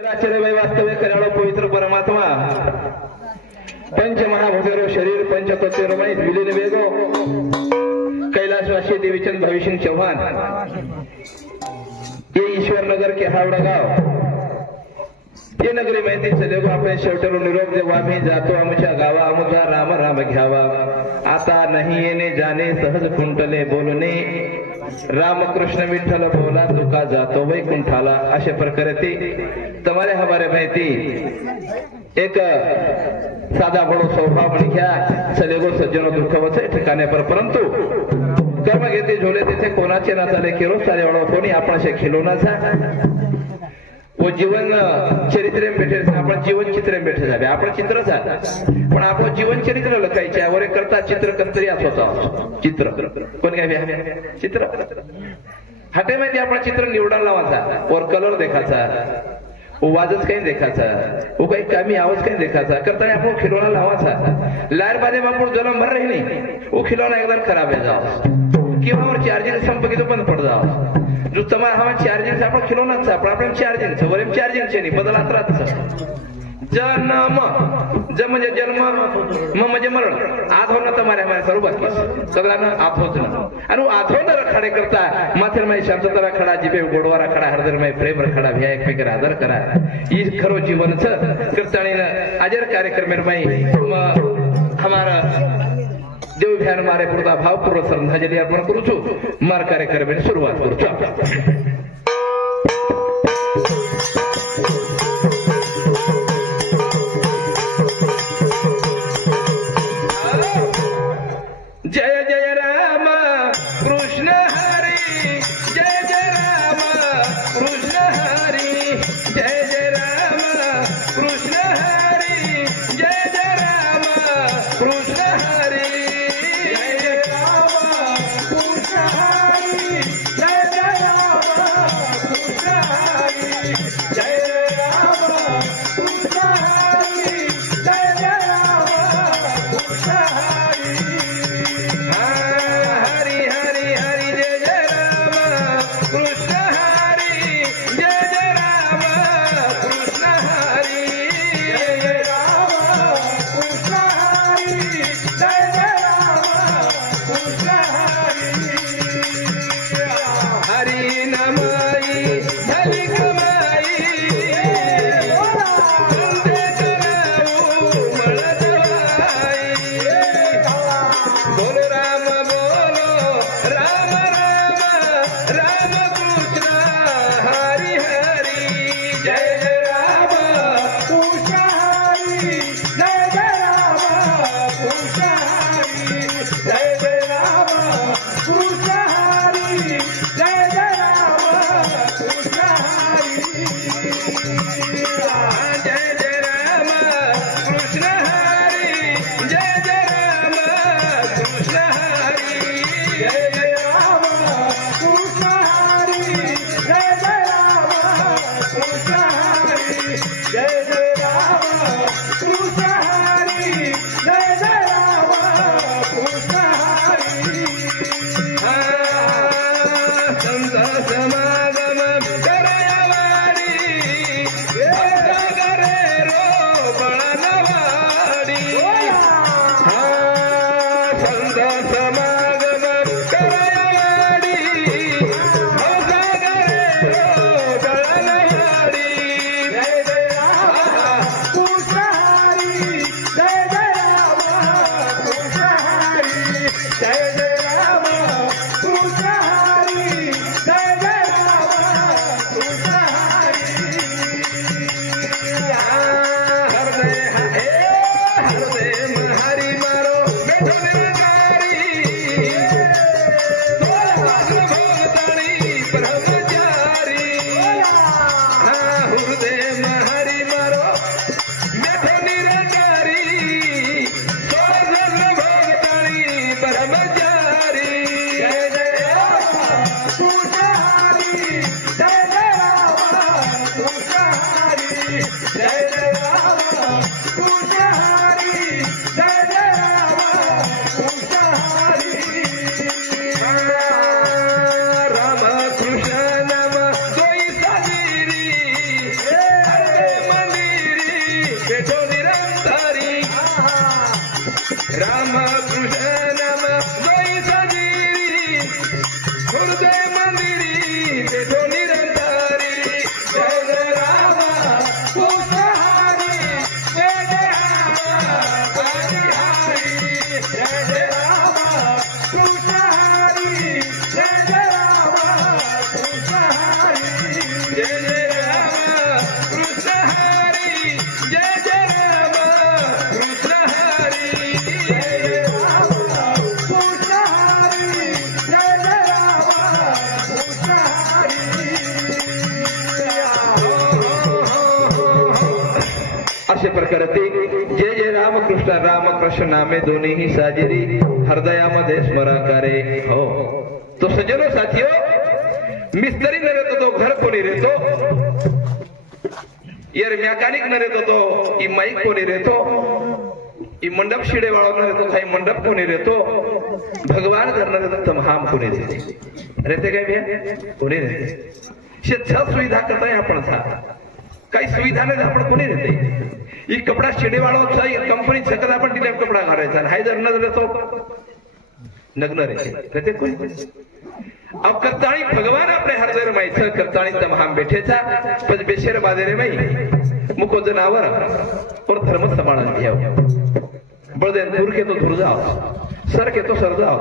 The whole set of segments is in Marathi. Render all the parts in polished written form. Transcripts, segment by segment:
आचार्यबाई वास्तव्य करालो पवित्र परमात्मा पंच महाभूतेरो शरीर पंचतत्वमय विलीन वेगो कैलासवासी देवीचंद भविष्य चौहान ये ईश्वर नगर के हावड़ा गाव ये नगरी माहिती चले गो आपण शेवटरो निरोप देवा आम्ही जातो आमच्या गावा आमुचा राम राम घ्यावा आता नाही येणे जाणे सहज कुंटले बोलणे रामकृष्ण विठ्ठल बोला तुका जातो वैकुंठाला अशा प्रकारे ते तुम्हारे हमारे माहिती एक साधा बड़ो स्वभाव बन गया चले गो सज्जनो दुःख वचे ठिकाणे पर परंतु कर्म घेते झोले तेथे कोणाचे ना चाले केरो सारे वाळो कोणी आपणाशे खिलोनाचा वो जीवन चरित्र भेटे आपण जीवन चित्र भेटे जावे आपण चित्रच आहे पण आपण जीवन चरित्र लखायचे वर करता चित्र कंतरी असतो चित्र कोण काय चित्र हाटे मध्ये आपण चित्र निवडायला लावायचा वर कलर देखाचा वाजच काही देखाचा वो काही कमी आवाज काही देखाचा करताना आपण खिलौना लावायचा लार बादे आपण जन्म भर रही नहीं वो खिलौना एकदम खराब है जाओ किंवा वर चार्जिंग संपकी तो बंद पड़ जाओ जो तुम्हाला हवा चार्जिंग आपण खिलौनाच आपण चार्जिंग वर चार्जिंग चे नाही बदलात राहत जन्म जन्म म्हणजे जन्म म म्हणजे मरण आधोन तुम्हारे हमारे सर्व बाकी सगळ्यांना आधोन आणि आधोन रखाडे करता माथेर मै शांतता रखाडा जिबे गोडवा रखाडा हरदर मै प्रेम रखाडा भ्या एकमेक आदर करा ई खरो जीवन छ कीर्तनी अजर कार्यक्रम में हमारा देव ध्यान मारे पुरता भावपूर्वक श्रद्धांजलि अर्पण करू छु मार कार्यक्रम शुरुआत करू छु जय जय राम कृष्ण हरी जय जय राम कृष्ण हरी जय जय राम कृष्ण हरी जय जय राम कृष्ण हरी जय जय राम कृष्ण हरी जय जय राम कृष्ण हरी जय जय राम कृष्ण हरी जय जय राम कृष्ण हरी राम कृष्ण नम कोई सजीरी असे प्रकारते जय जय राम कृष्ण नामे दोन्ही साजिरी हृदयामध्ये स्मराकारे हो तो सज्जनो साथियो मिस्त्री न रहतो तो घर कोणी रहतो यार मेकॅनिक न रहतो तो ई माईक कोणी रहतो ई मंडप शिडे वाळो न रहतो काही मंडप कोणी रहतो भगवान करना रहतो तमाम कोणी रहते काय भैया कोणी रहते छह सुविधा करता है आपण था काही सुविधा नाही आपण कोणी रहते ई कपडा शिडे वाळो कंपनी सकत आपण तिला कपडा घालायचा हाय जर न रहतो नग्न रहते कोणी अब करताणी भगवान अपने हृदय में छ करताणी तमाम बैठे था पज बेशेर बादेरे में मुको जनावर और धर्म संभालन दिया बळदेन दूर के तो दूर जाओ सर के तो सर जाओ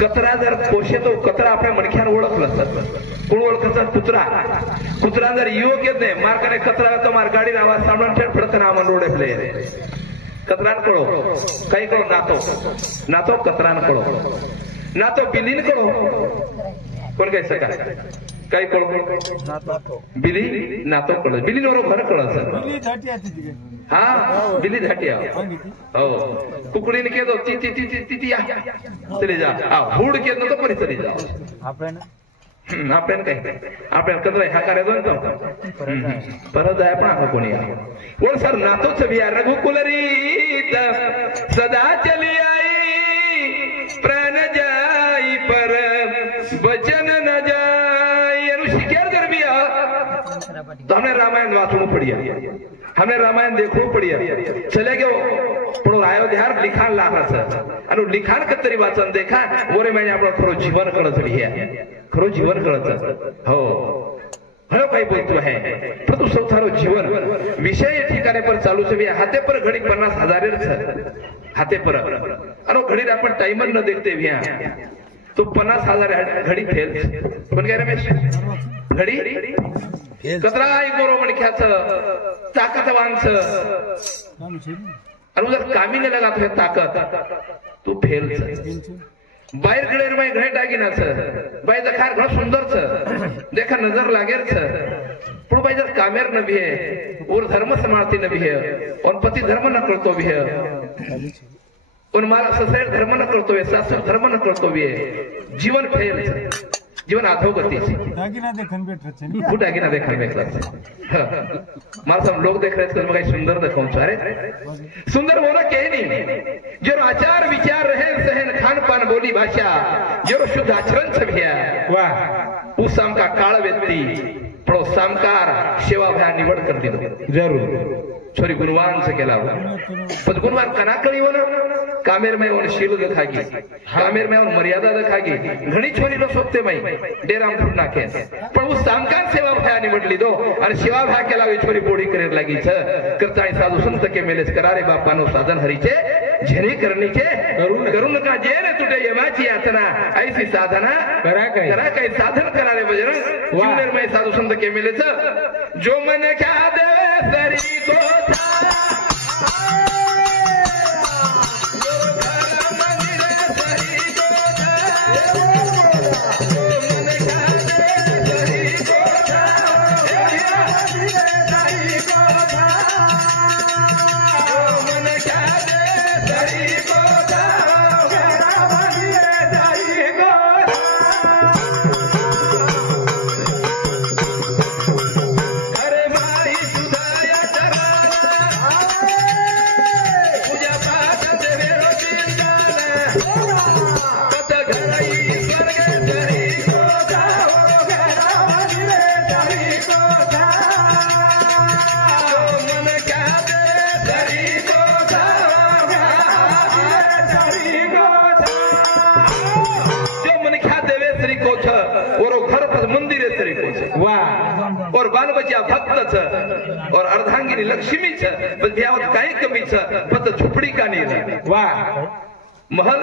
कचरा जर पोषे तो कचरा आपल्या मणख्यान ओळखलं असतात कोण ओळखतात कुत्रा जर युवक येत नाही मार्गाने कचरा तो मार गाडी आवाज सामने छेड पडत ना मन रोडे प्ले कचरान कळो काही कळो नातो कचरान कळो ना तो बिलीन कळो कोण काय सका काही कळो बिली नातो कळो बिलीन बरोबर कळत हा बिली धाटिया हो कुकडीने केदो ती ती ती ती ती या चली जा हा हुड केदो तो परी चली जा आपण काय आपण कदर हा कार्य दोन परत जाय पण आता कोणी कोण सर नातोच बिया रघुकुलरीत सदा चली आई प्राण जाई पर वचन न जाई शिकार कर बिया तो हमने रामायण वाचू पड़िया हमने रामायण देखो पड़िया चले गयो पण अयोध्यार लिखाण लागला आणि लिखाण कतरी वाचन देखा वरे महिने आपण खरो जीवन कळत खरो जीवन कळत हो हलो काही बोलतो है पर तू सौथारो जीवन विषय ठिकाणे पर चालू से हाथे पर घड़ी 50,000 हाथे पर अनो घड़ी आपण टाइमर न देखते भैया तो 50,000 घड़ी फेल पण काय रमेश घड़ी कतरा गोरो मणख्याच ताकदवानच आणि जर कामी न लगा तुझे ताकद तू फेल बाहेर गळेर माय घडे टाकीनाच बाई दखार घर सुंदरच देखा नजर लागेर पण बाई जर कामेर न भी है और धर्म संभाळती न भी है और पति धर्म न करतो भी है और मारा ससुर धर्म न करतो है सासू धर्म न करतो भी है जीवन फेल जीवन अधोगति दागिना देखन बैठ छे वो दागिना देखन बैठ मार सब लोग देख रहे थे मगर सुंदर देखो सारे सुंदर बोला कहे नहीं जो आचार विचार रहन सहन खान पान बोली भाषा जो शुद्ध आचरण छबिया वाह उस साम का काळ व्यक्ति पण सामकार सेवा भया निवड कर दीदो जरूर छोरी गुणवान से केला पण गुणवान कनाकळी वन कामेर में वन शील दखागी कामेर में वन मर्यादा दखागी घणी छोरी लो सोपते मई डेराम फूट नाखे पण उस सामकार सेवा भया निवड लीधो आणि सेवा भया केला वे छोरी बोडी करेर लागी छ करताई साधु संत के मेलेस करारे बापानो साधन हरीचे झेरी करणीचे करून का जेने तुटे यमाची यातना ऐसी साधना करा काय साधन करारे बजरंग जीवनेर में साधु संत के मेलेस जो मन क्या देवे सरी को और बाल बच्चा भक्त और अर्धांगिनी लक्ष्मी काही कमी फक्त झोपडी का नहीं वाह महल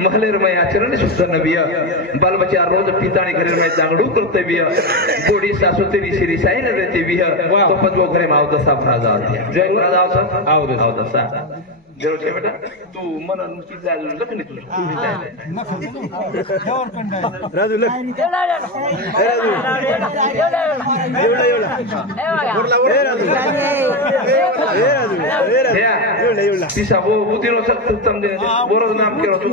महलेर में आचरण शुद्ध नबिय बाल बच्चा रोज पिताणी घरे में जांगडू करते बिय गोडी सासू तेरी श्री साई न रहते बिय तो पदवो घरे में आवदसा भरा जात जरूर आवदसा देवटे बेटा तू मन नुसती जायला लखनी तुझं राजू तिसा वो बुद्धीनो सत्संग बरोबर नाम केलं तू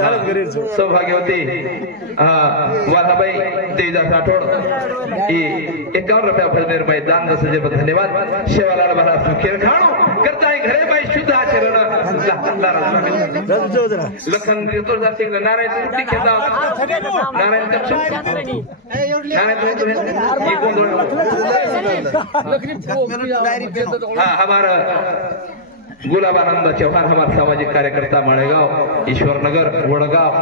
महाराज घरी सौभाग्यवती वालाबाई तेजा राठोड 51 रुपया भजनेर बाई दान दसजे धन्यवाद शेवालाल महाराज सुखेर खाणो करताय घरे बाई शुद्ध आचरण लखन तुळजा सिंग नारायण सुट्टी खेदा नारायण कच्छ नारायण हाँ हमारा गुलाबानंद चौहान हमारा सामाजिक कार्यकर्ता माळेगाव ईश्वरनगर वडगाव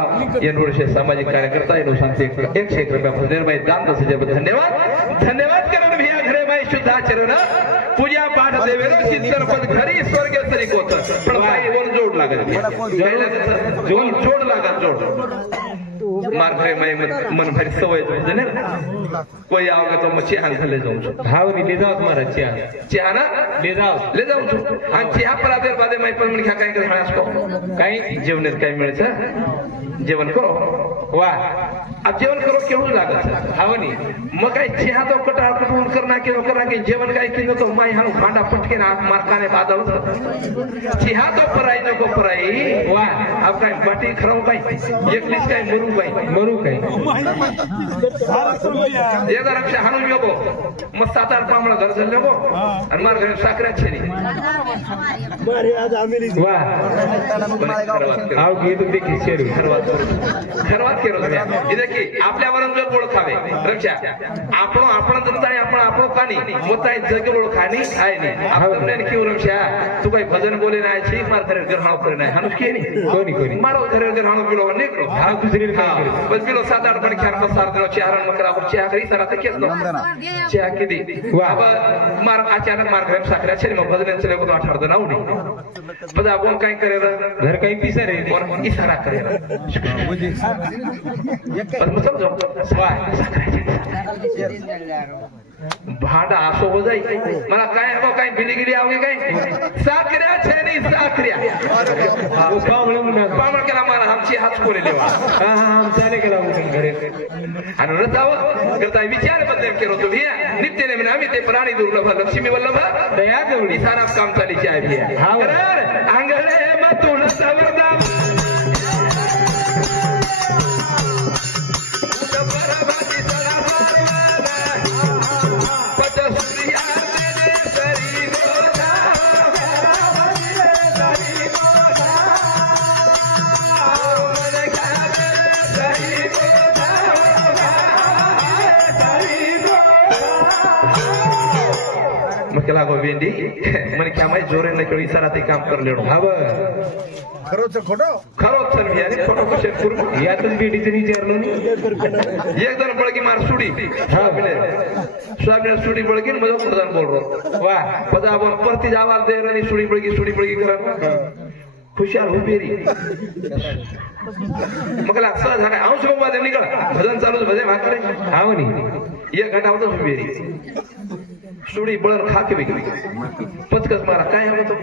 येनोडशे सामाजिक कार्यकर्ता इनो सांगते 101 रुपया भजनेर बाई दान दसजे धन्यवाद धन्यवाद करण भैया घरे बाई शुद्ध आचरण पूजा पाठ देवेरो चिंतन पद घरी स्वर्ग सरी कोत पण बाई वर जोड लागत जोड लागत जोड मार घरे माई मन भरी सवय जने कोई आओगे तो मच्छी हाल घाले जाऊं हाव नी ले जाओ तुम्हारा चिया ना ले जाओ आणि चिया पर आदेर बादे माई पण म्हण काय करे हास को काय जेवणेत काय मिळतं जेवण करो वाह अब जेवण करो केवढं लागत हाव नी मग काय चिया तो कटाळ कुटून करना के जेवण काय केलं तो माई हाणू भांडा पटके ना मारकाने बादल चिया तो पराई नको पराई वाह अब काय बाटी खराव बाई एकलीच काय मरू काय एकदा रक्षा हाणून येतो मग 7-8 पामळा घर झाले नको आणि मार घरी साखऱ्या छेनी वाह आओ की तुम देखी शेरू खरवात केलो ಇದಕ್ಕೆ आपल्यावरून जर ओळखावे रक्षा आपण जमताय आपण कानी मोताय जग ओळखानी आहे नी आपने की रक्षा तू काय भजन बोले नाही छी मार घरे ग्रहण करे नाही हनुस की नी कोणी मारो घरे ग्रहण बिलो नेकरो हा दुसरी बस बिलो 7-8 पण ख्यार सार दिनो चारण मकरा च्या घरी सरा ते केस च्या किदी वाह मार अचानक मार घरे साखऱ्या छे मग भजन चले को 18 दिन आवडी पदा कोण काय करे घर काही पिसा रे कोण इशारा करे मग समजो स्वाय भांडा असो हो जाई मला काय हवं काय बिलीगिरी आवगे काय साखऱ्या छेनी साखऱ्या पामळ केला मला आमची हात कोले लेवा हा आमचाले केला उठून घरे आणि रताव करता विचार बदल केलो तुम्ही नित्य नेम आम्ही ते प्राणी दुर्लभ लक्ष्मी वल्लभ दया गवडी सारा काम चालीची आहे हा अंगणे मतुल सवरदा लागो वेंडी म्हणे क्या माहिती जोरे न कळी सरा ते काम करलेडो हाव खरोच सर भी आणि फोटो कशे करू यातच बेडीचे विचारलो नी एक जण बळगी मार सुडी हा स्वामी सुडी बळगी मजा प्रधान बोल रो वाह पदा बोल परती आवाज दे रनी सुडी बळगी करत खुशाल हुबेरी मगला सहज हा आऊस गोवा दे निकळ भजन चालू भजे भाकरे हाव नी एक घंटा होतो हुबेरी सुडी बळर खाके वेगळी पचकस मारा काय हवं तो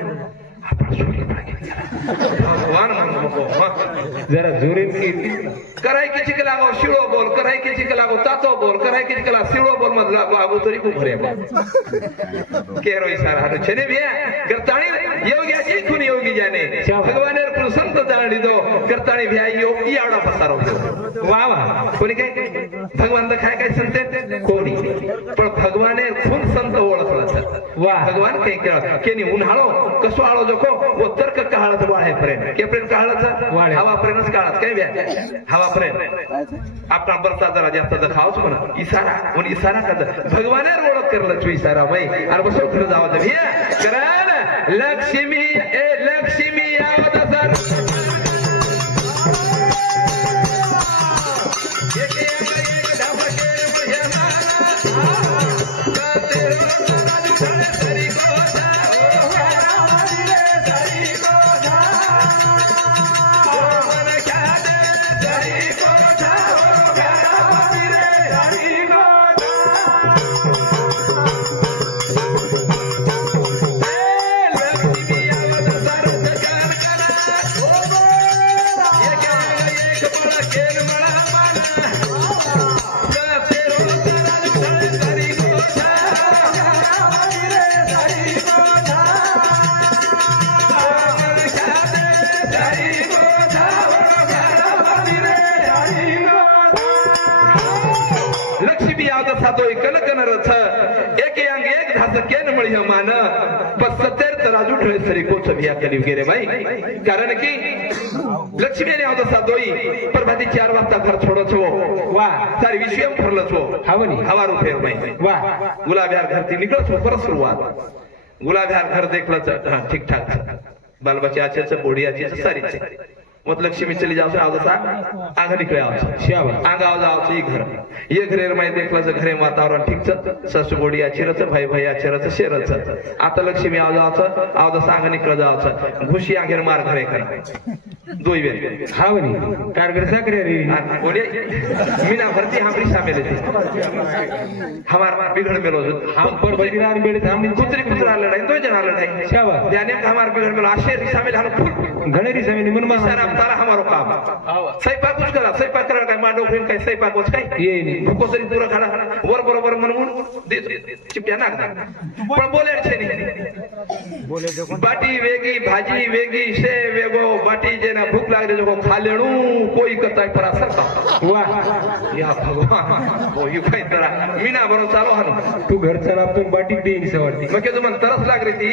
आपण सुडी भगवान म्हणतो जरा जोरेन की कराय की चिक लागो शिळो बोल कराय की चिक लागो तातो बोल कराय की चिक लागो शिळो बोल मधला बाबू तरी खूप भरे केरो इशारा हा छने बिया करताणी योग्याची खून योगी जाने भगवान ने संत जाणी दो करताणी बिया योगी आवडा पसारो वाह वाह कोणी काय भगवान द काय संत कोणी पण भगवान ने खून संत ओळखला वाह भगवान काय केलं केनी उन्हाळो कसो आळो जको वो तर्क काळात वाळे पर्यंत केपर्यंत काळात हवा पर्यंत काळात काय बिया हवा पर्यंत आपला बरसा जरा जास्त खावच म्हणा इशारा का भगवान ने ओळख करला चु इशारा बाई आणि बसो खरं जावं तर बिया कारण लक्ष्मी आवत सर जन रथ एक अंग एक धास केन मळी मान पण 70 तराजू ठळे सरी कोच भिया कली गेरे भाई कारण की लक्ष्मी ने आवदसा दोई प्रभाती 4 वाजता घर छोडो छो वाह सारी विषयम फरलो छो हवनी हवा रुपे भाई वाह गुलाब्यार घर ती निकळ छो पर शुरुआत गुलाब्यार घर देखलं ठीक ठाक बाल बच्चे अच्छे से बोड़ी अच्छे से सारी से मत लक्ष्मी चली जाओ से आवदसा आग निकले आओ शाबाश आग आओ जाओ से घर ये घरे में देखलं से घरे वातावरण ठीक छ सासू बोड़ी अच्छी रच भाई भाई अच्छे रच शेरच आता लक्ष्मी आओ जाओ से आवदसा आग निकल जाओ से घुशी आगेर मार घरे कर दोई वेल हावनी कारगर साकरे रे बोले मीना भरती हमरी शामिल थी हमार बिगड़ मेलो हम पर बजीरान बेड़े हम कुतरा लड़ाई दो जना लड़ाई शाबाश ध्यान है हमार बिगड़ मेलो आशे शामिल हम घणेरी शामिल मन में सारा तारा हमारो काम सैपा कुछ करा सैपा करा काय मांडो फिन काय सैपा कुछ काय ये नहीं भूको सरी पूरा खड़ा वर बरोबर मनमुन दे चिपया ना पण बोले छे नहीं बोले देखो बाटी वेगी भाजी वेगी से वेगो बाटी जे ना भूख लागे जो खा लेणू कोई करता पर असर वाह या भगवान वो यू काय तरा मीना बरो चालो हन तू घर चला आपण बाटी देईन सवरती मग के तुम तरस लाग रही थी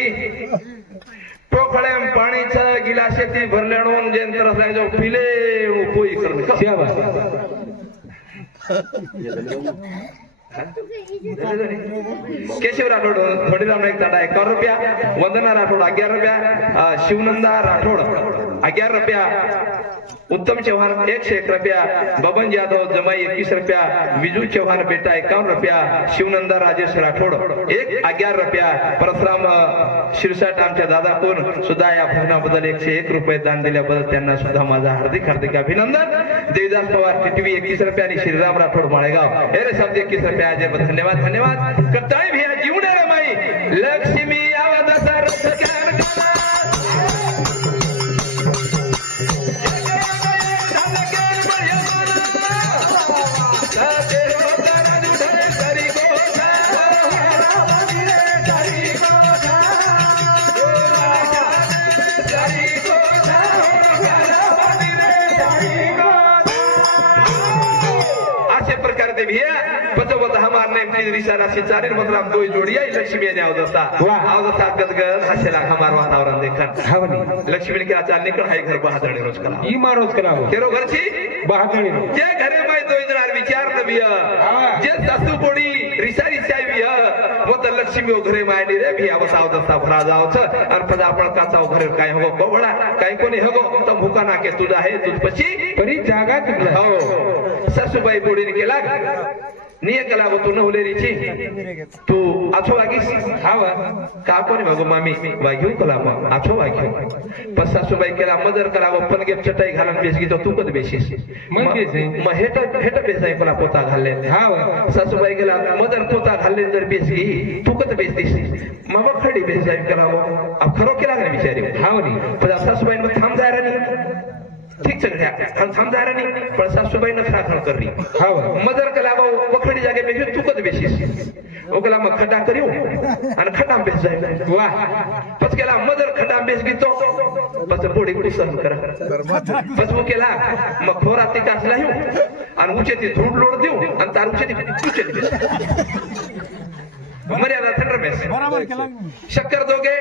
टोकळेम पाणीचा गिलासेती भरलेणून जेन तरस लागे जो पिले कोई करने शाबाश केशव राठोड थोडीराम एक ताडा 51 रुपया वंदना राठोड 11 रुपया शिवनंदा राठोड 11 रुपया उत्तम चौहान 101 रुपया बबन यादव जमाई 21 रुपया विजू चौहान बेटा 51 रुपया शिवनंदा राजेश राठोड 11 रुपया परशुराम शिरसाट आमच्या दादा कोण सुद्धा या भजनाबद्दल 101 रुपये दान दिल्याबद्दल त्यांना सुद्धा माझा हार्दिक हार्दिक अभिनंदन देवदास पवार टिटवी 21 रुपया आणि श्रीराम राठोड माळेगाव एरे शब्द 21 रुपया अजय धन्यवाद धन्यवाद करताय भैया जीवने रे माई लक्ष्मी आवदसा रथ ज्ञान मतलब दो जोड़िया लक्ष्मी ने आवदसा आवदसा गदगद हसेला हमार वातावरण देखन हवनी लक्ष्मी के आचार निकल हाय घर बहादणी रोज करा ई मारोज करावो तेरो घर छी बहादणी जे घरे में दो जनार विचार नबिया जे सासू बोडी रिसा रिसाविया वो त लक्ष्मी घरे में आनी रे भी आवसा आवदसा भरा जाओ छ और पदा आपण काचा घरे काय हो कोबडा काय कोणी हगो त भूका ना के तुझा है तुझ पची परी जागा चुकला हो सासूबाई बोडी ने केला निये कला वो तू न होलेरी छी तू आछो वागीस हावा का कोणी मगो मामी वाग्यू कला म आछो वाग्यू पसा सुबाई केला मदर कला वो पनगे चटाई घालन बेसगी तो तू कद बेसीस मग बेसे म हेट बेसाई कोला पोता घालले हावा सासूबाई केला मदर पोता घालले जर बेसगी तू कद बेसतीस म वखडी बेसाई कला वो अब खरो केला का विचारी हावनी पण सासूबाई न थांब जाय रानी ठीक चल गया हम जा रहे नहीं पर सासूबाई नखरा खण कर रही हां मदर कला वो वखड़ी जाके बेसी तू कद बेसीस ओ कला म खड्डा करियो आणि खड्डा बेस जाय वाह पछ केला मदर खड्डा बेस गी तो पछ बोडी कुसन कर पछ वो केला म खोरा ती कासला हियो आणि उचे ती धूड लोड देऊ आणि तार उचे ती कुचे मर्यादा थंडर बेस बराबर केला शक्कर दोगे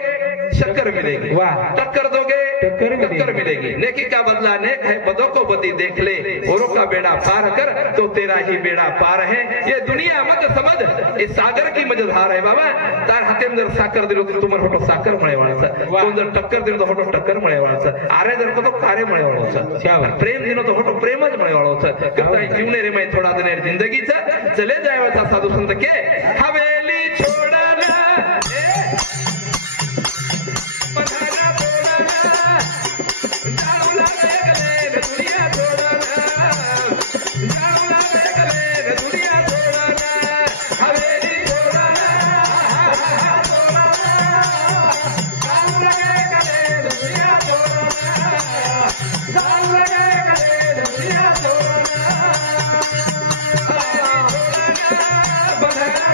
शक्कर मिलेगी वाह टक्कर दोगे टक्कर मिलेगी नेकी का बदला नेक है बदों को बदी देख ले औरों का बेड़ा पार कर तो तेरा ही बेड़ा पार है ये दुनिया मत समझ इस सागर की मझधार है बाबा तार हातेम जर साकर दिलो तो तुम्हार होटो साकर मळे वाळाचा कोण जर टक्कर दिलो तो होटो टक्कर मळे वाळाचा आरे जर तो कार्य मळे वाळाचा प्रेम दिनो तो होटो प्रेमच मळे वाळाचा करता जीवने रे मै थोड़ा दिन जिंदगीचा चले जायवाचा साधू संत के हवेली छोड़ना पधारा तोड़ना जाऊला गले दुनिया छोड़ना जाऊला गले दुनिया छोड़ना हवेली छोड़ना जाऊला गले दुनिया छोड़ना जाऊला गले दुनिया छोड़ना पधारा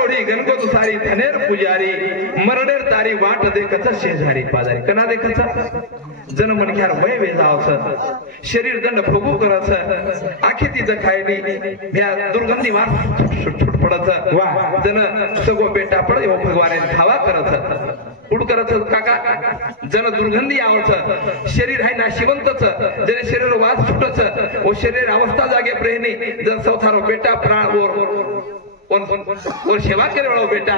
बोढी गणगोत सारी धनेर पुजारी मरडेर तारी वाट देखच शेजारी पाजारी कना देखच जन मनख्यार वय वेजावच शरीर दंड फुगू करच आखी ती जखायली भ्या दुर्गंधी वास छुटछुट पडच जन सगो बेटा पड यो भगवाने धावा करच उड करच काका जन दुर्गंधी आवच शरीर है नाशिवंतच जने शरीर वास छुटच ओ शरीर अवस्था जागे प्रेहनी जन सौथारो बेटा प्राण और सेवा करे वाला बेटा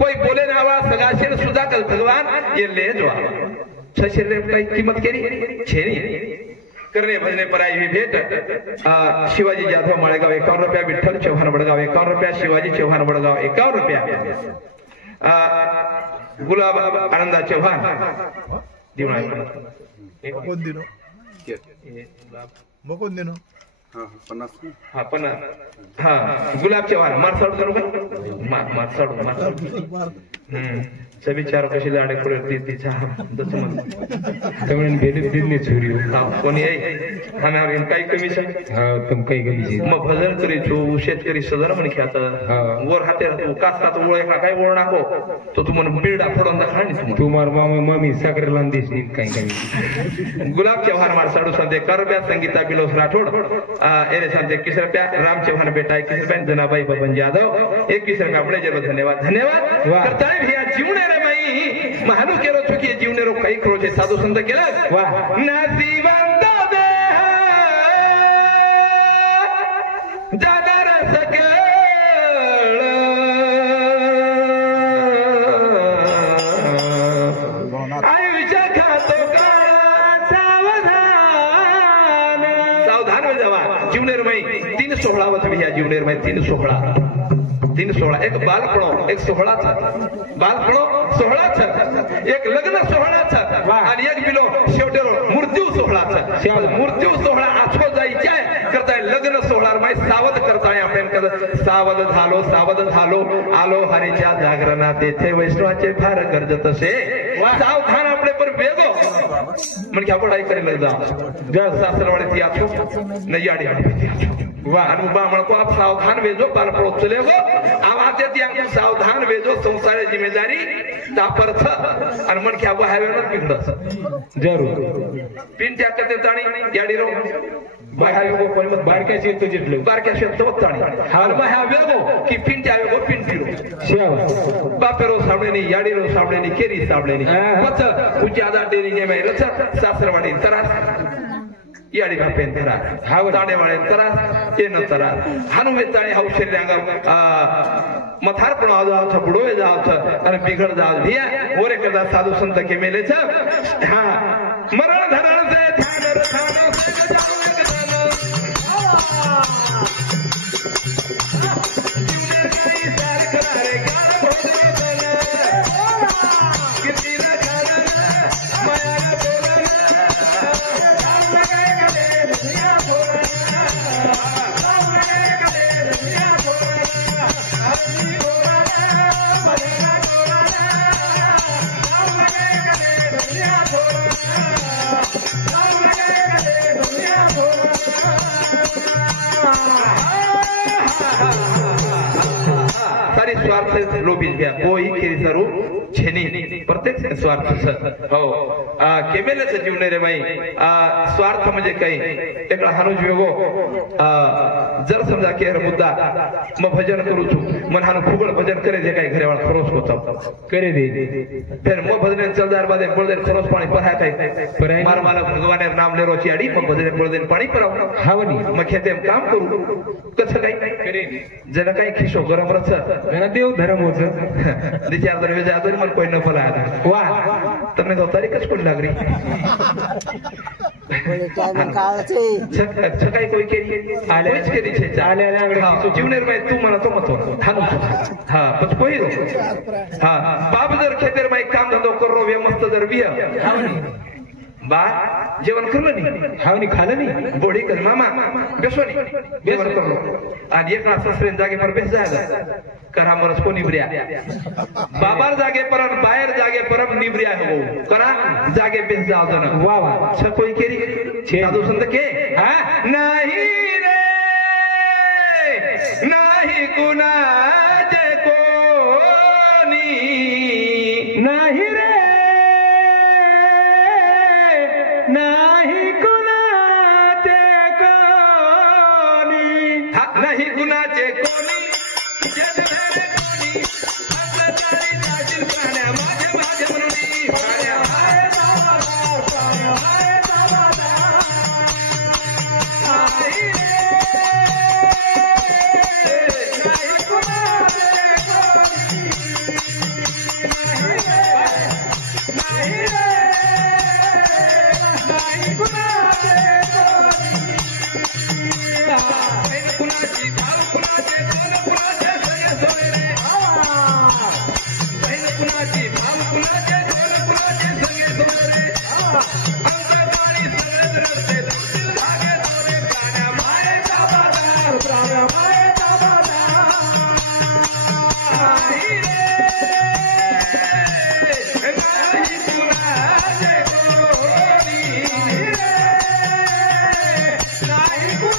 कोई बोले ना आवा सगाशेर सुधा कल भगवान ये ले जो शरीर ने कई कीमत करी छेनी करने भजने पर आई हुई भेंट शिवाजी जाधव माळेगाव 51 रुपया विठ्ठल चव्हाण बडगाव 51 रुपया शिवाजी चव्हाण बडगाव 51 रुपया गुलाब आनंदा चव्हाण कोण दिनो हा 50 गुलाब चव्हाण मारसाड करू का मारसाड सभी चार कशी लाडे पडे तिचा दसमन तमन बेले दिने छोरी कोणी आहे खाणार काही कमी छे हा तुम काही कमी छे मग भजन करी जो शेतकरी सदर म्हण ख्यात वर हाते कास्तात ओळ एका काय ओळ नाको तो तुमन बिरडा फोडून दाखणी तुम्हार मामा मामी सागर लांदेश नी काही कमी गुलाब चव्हाण मारसाडू संते करब्या संगीता बिलोस राठोड एने संते 21 रुपया राम चव्हाण बेटा 21 रुपया जनाबाई बबन जाधव 21 रुपया अपने जरो धन्यवाद धन्यवाद करताय भैया जीवने रे बाई महानु केलो चुकी जीवने रो काही करोचे साधू संत केलं वाह नसीबंत देह जाणार सकळ आयुष्य खातो काळ सावधान सावधान हो जावा जीवनेर माई 316 वत भैया जीवनेर माई 316 एक बालपणो एक सोहळाचा बालपणो सोहळाचा एक लग्न सोहळाचा आणि एक बिलो शेवटेरो मृत्यू सोहळाचा मृत्यू सोहळा आछो जायचे करताय लग्न सोहळा माई सावध करताय आपण कद सावध झालो आलो हरीच्या जागरणात येथे वैष्णवाचे फार गरजत असे सावधान आपले पर वेगो म्हणजे आपण आई करेल जा सासरवाडीत याचो नयाडी आणि बामण को आप सावधान वेजो बालपणो चले हो आवाज येते सावधान वेजो संसार जिम्मेदारी तापर छ आणि मन क्या बाहेर बिघडस जरूर पिन त्या करते ताणी याडी रो बाहेर गो पण बारक्या शेत जितलो बारक्या शेत तो ताणी आणि बाहेर वेगो की पिन त्या वेगो पिन पिरो शेवा बापेरो सावडेनी याडी रो सावडेनी केरी सावडेनी पच उजादा डेरी ने मे रच सासरवाडी तरास याडी बापेन तरा हाव ताडेवाळे तरा येन तरा हानु वेताळे हाव शरीरांगा मथार पण आजाव छ बुडोय जाव छ आणि बिघड जाव भिया ओरे करदा साधू संत के मेले छ हा मरण धरण से ध्यान रखानो से जाओ एक जीवने काही सार करारे गार भोले किती ना कारण माया स्वार्थ लोभी घ्या कोई केरी सरू छेनी प्रत्येक स्वार्थ हो केमेलेच जीवने रे बाई स्वार्थ म्हणजे काही एकला हानुज वेगो जर समजा केर मुद्दा मग भजन करू छु मन हानु फुगळ भजन करे जे काही घरेवाळ खरोस होतो करे दे फिर मग भजन चलदार बादे बोलदेन खरोस पाणी परा काही मार माला भगवान नाम ले रोची आडी मग भजन बोलदेन पाणी पराव हावनी मग खेते काम करू कसं काही करे जरा काही खिशो गरम रच गना देव धर्म होच विचार तर विचार तरी मन कोई न फला वाह तने तो तारीखच कोण लागरी सकाळी कोई केली कोईच केली छे आले आंगडे जीवनेर में तू मना तो मत थानु हां पछ कोई रो हां बाप जर खेतेर में काम धंदो करो वे मस्त जर बिया बा जेवण करलं नाही हावनी खालं नाही बोडी कर मामा बेसोनी जेवण करलो आणि एक ना ससरेन जागे पर बेस जायला करा मरस को निब्रिया बाबार जागे पर बाहेर जागे पर निब्रिया हो करा जागे बेस जाओ जन वाह वाह छ कोई केरी साधू संत के हां नाही रे नाही कुणाचे कोणी नाही रे नाही कुणाचे कोणी नाही कुणाचे कोणी जगभर कोणी अंतकाळी जाशील प्राण्या माझ्या माझ्या म्हणून प्राण्या हाय दाबादार प्राण्या हाय दाबादार नाही रे नाही कुणाचे कोणी नाही रे नाही कुणाचे कोणी कुणाची भाव कुणाचे कोण कुणाचे सगळे सोने रे बहीण कुणाची भाव कुणाचे कोण कुणाचे सगळे सोने रे अंतकाळी सगळेच रस्ते दुसरील धागे सोने प्राण्या माये दाबादार प्राण्या माये दाबादार नाही रे नाही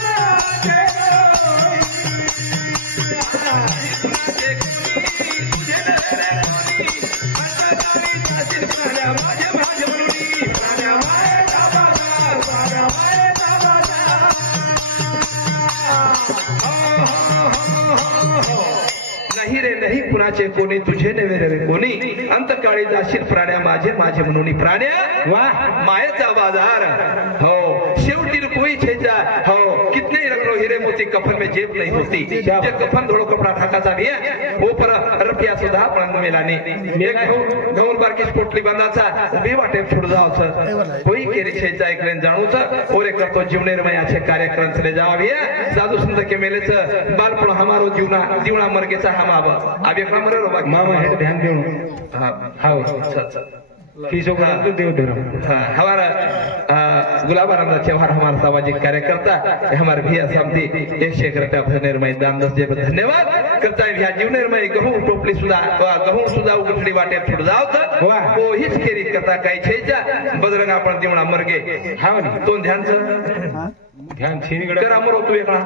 कुणाचे कोणी रे नाही कुणाचे कुणाचे कोणी तुझे नरे कोणी अंतकाळी जाशील प्राण्या माझे माझे म्हणून प्राण्या माये दाबादार प्राण्या माये दाबादार नाही रे नाही कुणाचे कोणी तुझे नव्हे रे कोणी अंतकाळी जाशील प्राण्या माझे माझे म्हणून प्राण्या वा मायेचा बाजार हो शेवटी कोई छेजा हो कितने रखलो हीरे मोती कफन में जेब नहीं होती जे कफन धोड़ो कपड़ा ढाकाचा भी है वो पर रुपया सुधा पण मेलानी एक गौर बार की पोटली बंदाचा बे वाटे छोड़ जावच कोई केरी छेजा एकलेन जाणूच ओरे करतो जीवनेर मयाचे कार्यक्रम चले जावे साधू संत के मेलेच बालपण हमारो जीवना मर्गेचा हमाब आबे खमरे रो बाकी मामा हेड ध्यान देऊ हां हाव अच्छा किसो को देव धर्म हमारा गुलाबानंद त्योहार हमारा सामाजिक कार्यकर्ता हमारे भैया समझी 100 रुपया भजनेरमय दान 10 जेब धन्यवाद करता है भैया जीवनेरमय गहू टोपली सुद्धा गहू सुद्धा उघडी वाटे फुट जावत वो हीच केरी करता काही छेजा बजरंग आपण जीवना मर्गे हाव नी तो ध्यानचं ध्यान छीनगड करा मरो तू एकला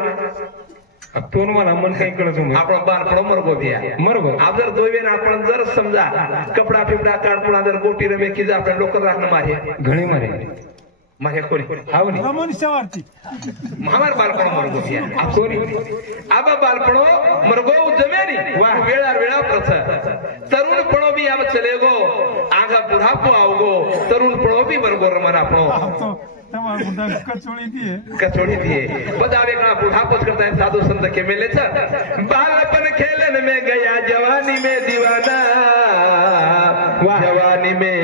तो मला मन काही कळत नाही आपण बालपण मरगो भैया मरगो आप जर दोवेन आपण जर समजा कपडा फिपडा काढपुणा जर गोटी रमे की जर आपण लोक राखणं मारे घणी मारे मागे कोणी हाव नी हमार बालपण मरगो भैया आप कोणी आबा बालपणो मरगो जमेनी वाह वेळा वेळा प्रथ तरुणपणो भी आब चलेगो आगा बुढ़ापो आवगो तरुणपणो भी मरगो रमना पणो कचोड़ी दिए बजावे का बुढ़ापो करता है साधु संत के मेले बालपन खेलन में गया जवानी में दीवाना जवानी में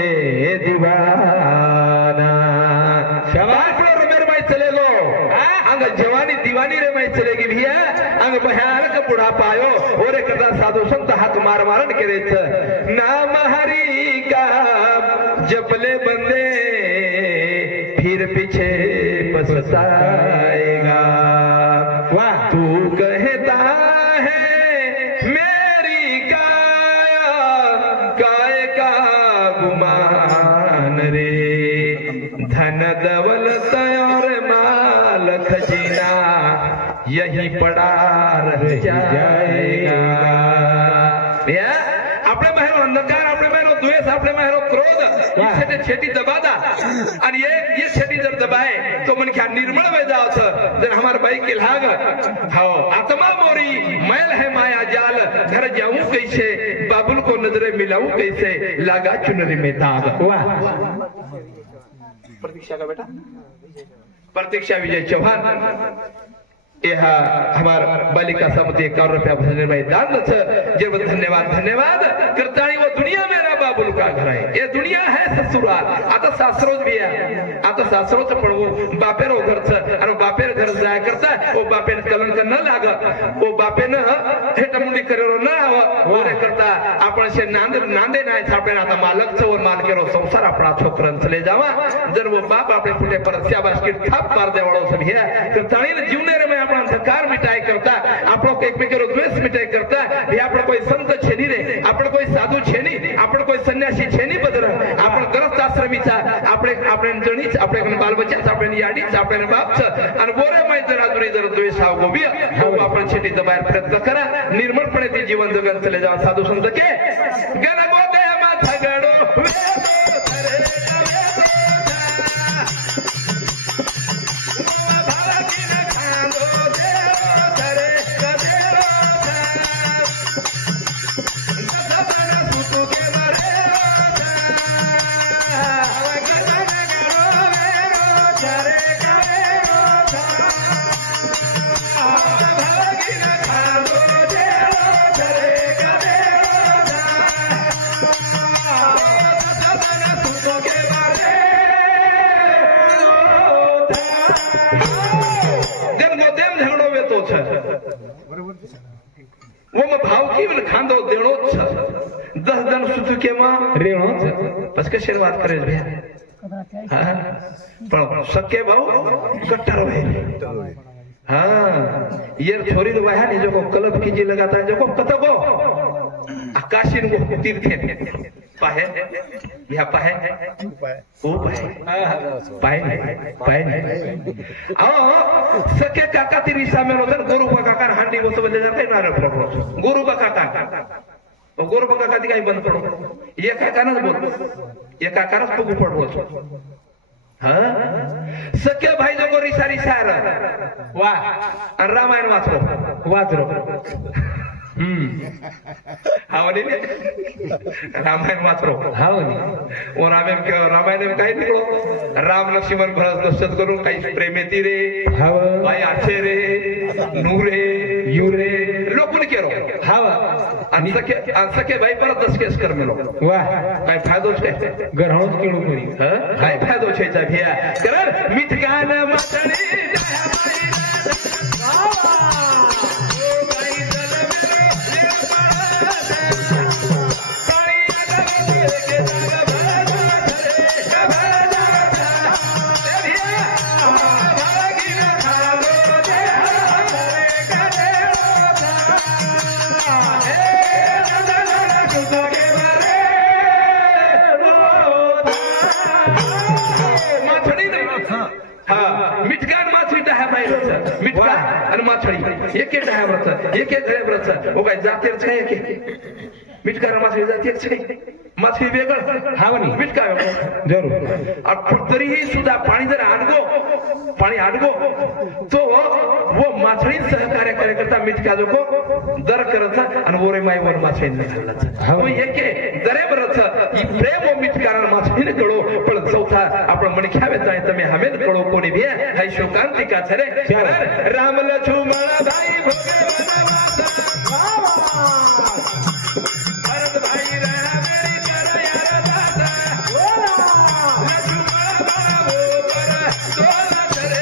दीवाना बालपन मेरे माई चले गो अंग जवानी दीवानी रे माई चलेगी भैया अंग भयानक बुढ़ापा आयो ओरे करता साधु संत हाथ मार मारन करे नाम हरि का जपले बंदे फिर पीछे पछताएगा वाह तू कहता है मेरी काय का गुमान रे धन दौलत और माल खजीना यही पड़ा रह जाएगा भैया आपले माहेरो अंधकार आपले माहेरो द्वेष आपले माहेरो क्रोध छेटी दबादा आणि ये छेटी जर दबाए तो मन क्या निर्मल में जाओ जर हमारे भाई के लाग हाँ आत्मा मोरी मैल है माया जाल घर जाऊं कैसे बाबुल को नजरे मिलाऊं कैसे लागा चुनरी में दाग वाह प्रतीक्षा का बेटा प्रतीक्षा विजय चौहान यह हमार बालिका समिति 51 रुपया भजन में दान जब धन्यवाद धन्यवाद करतानी वो दुनिया मेरा बाबुल का घर है ये दुनिया है ससुराल आता सासरोच भी है आता सासरोच पण वो बापेरो घरच आणि बापेर घर जाय करता वो बापेन कलंक न लाग वो बापेन हेटमुंडी करेरो न आव ओरे करता आपण शे नांदे नाही छापेन आता मालकच वर मालकेरो संसार आपला छोकरन चले जावा जर वो बाप आपले कुठे परत शाबाश की थाप मार देवाळो सब है करतानी जीवने रे में आपण अंधकार मिटाई करता आपण को एकमेकेरो द्वेष मिटाई करता हे आपण कोई संत छेनी रे आपण कोई साधू छेनी आपण कोई सन्यासी छेनी बदर आपण ग्रस्त आश्रमी बीचा આપણે જણી આપણે બાલ બચ્ચા આપણે યાડી આપણે બાપ છે અને બોરે માં જરા દુરી જરા દ્વેષ આવ ગોબી આપણે છેટી દબાર પ્રયત્ન કરા નિર્મળપણે તે જીવન જગત ચલે જાવ સાધુ સંત કે ગરગો દેહમાં થગડો ખાંદો દેણો જ છે 10 જણ સુતુકેમાં રેણો છે બસ કે શરૂઆત કરે છે હા પણ સકે બહુ કટ્ટર હોય हाँ ये छोरी तो वह नहीं जो को कलब कीजिए लगाता है जो को कतबो आकाशी को तीर्थ पाहे या पाहे ओ पाहे सके काका तेरी सामने होता गुरु का काका हांडी वो तो बदल जाता है ना गुरु का काका और गुरु का काका दिखाई बंद पड़ो ये काका ना बोल ये काका ना तो पड़ो हाँ सके भाई जो को रिसा रिसा वाह रामायण वाचरो हावनी रामायण वाचरो हावनी और रामायण में काही निकलो राम लक्ष्मण भरत दशरथ करून काही प्रेमेती रे भाई आछे रे नूरे युरे लोकन केरो हाव आणि सके भाई पर 10 केस कर मेलो वाह काय फायदो छे गरहों केळो करी ह काय फायदो छे चा भैया कर मीठ गान मचणी एक एक है व्रत एक एक है व्रत वो काय जाते छे एक मिटकार माछली जाते छे माछली वेगळ हावनी मिटका जरूर अब तरीही सुद्धा पाणी जर आडगो तो वो माछली सहकार्य करे करता मिटका जोको दर करत आणि ओरे माई वर माछली निघालत हो एक दरे बरत ई प्रेम मिटकार माछली कळो पण चौथा आपण मणख्यावे जाय तमे हमेन कळो कोणी बे हाय शोकांतिका छरे राम लक्ष्मण भाई भोगे वनवास भरत भाई रहना मेरी कर यार दाता लक्ष्मण बाबू पर सोना करे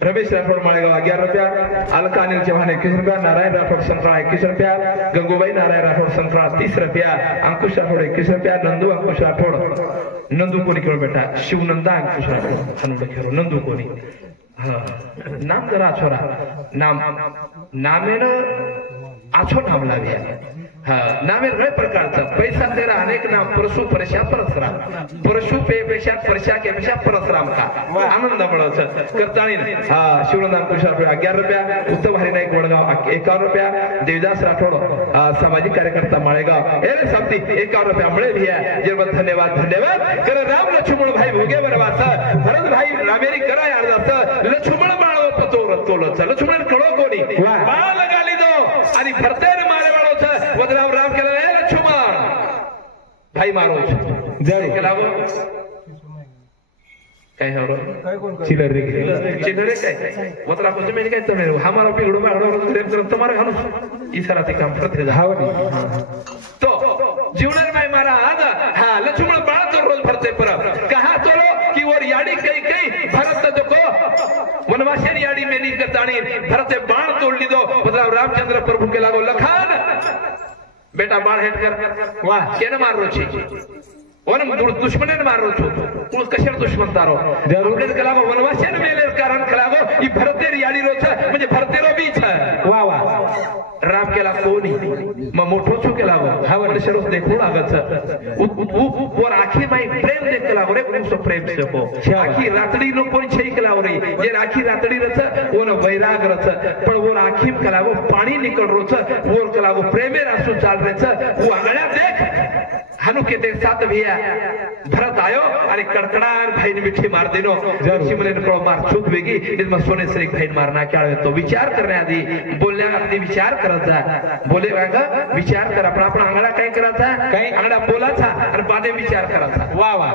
रमेश राठोड माळेगाव 11 रुपया अलका अनिल चव्हाण 21 रुपया नारायण राठोड संक्रांत 21 रुपया गंगूबाई नारायण राठोड संक्रांत 30 रुपया अंकुश राठोड 21 रुपया नंदू अंकुश राठोड नंदू कोणी खेळो बेटा शिवनंदा अंकुश राठोड हनुड खेळो नंदू कोणी हाँ नाम जरा छोरा नामेन आछो नाम लाव्या हाँ नामे रय प्रकारचा पैसा तेरा अनेक नाम परशु परशा परशुराम परशु पेक्षा परशा के पेक्षा परशुराम का आनंद मिळवच करताळी हा शिवनंदान कुशार 11 रुपया उत्तम हरी नाईक वडगाव 51 रुपया देवदास राठोड सामाजिक कार्यकर्ता माळेगाव एरे सामती 51 रुपया मिळे भैया जन्म धन्यवाद कर राम लक्ष्मण भाई भोगे वनवास भरत भाई रामेरी करा यार लक्ष्मण बाळो पतोर तोलच लक्ष्मण कळो कोणी बाळ लगाली दो आणि भरतेने मारे वदराव राम केला लक्ष्मण भाई मारो जय केला गो काय हरो चिलर रे काय वदराव को तुम्ही काय तमे हमारा पिगडो मागडो प्रेम कर तुम्हारे हनु इशारा ते काम करते हावनी तो जीवनर भाई मारा आज हा लक्ष्मण बाळ तो रोज भरते पर कहा तो कि और याडी कई भरत जो को वनवासी याडी मेली करताणी भरते बाण तोड़ ली दो वदराव रामचंद्र प्रभु के लागो लखान બેટા બાળ હેઠ કર વાહ કેને મારો છે ઓને દુશ્મને મારો છો તું કશેર દુશ્મન તારો આપણે કલાગો વનવાસ્ય ને મેલે કારણ કલાગો ઈ ભરતેર યાડી રો છે म्हणजे ભરતેરો બી છે વાહ વાહ રામ કેલા કોની માં મોટો છો કેલાગો હાવર શરૂ દેખો लागत છે ઓર આખી માઈ પ્રેમ દેખ કેલાગો રે ઉસો પ્રેમ છે કો આખી રાતડી નો કોઈ છે કેલાગો રે જે આખી રાતડી રછ ઓનો વૈરાગ રછ પણ ઓર આખી કેલાગો પાણી નીકળ રો છે ઓર કેલાગો પ્રેમે रासू ચાલ રે છે वो आंगळ्या देख हनु के देख साथ भैया भरत आयो आणि कडकडार भाई ने मिठी मार देनो लक्ष्मण ने मार चूक वेगी इसमें सोने से एक भाई मारना क्या है तो विचार करने आधी बोलने आधी विचार करायचा बोले वागा विचार कर आपण आपण आंगळा काय करायचा काय आंगळा बोलायचा आणि बादे विचार करायचा वा वा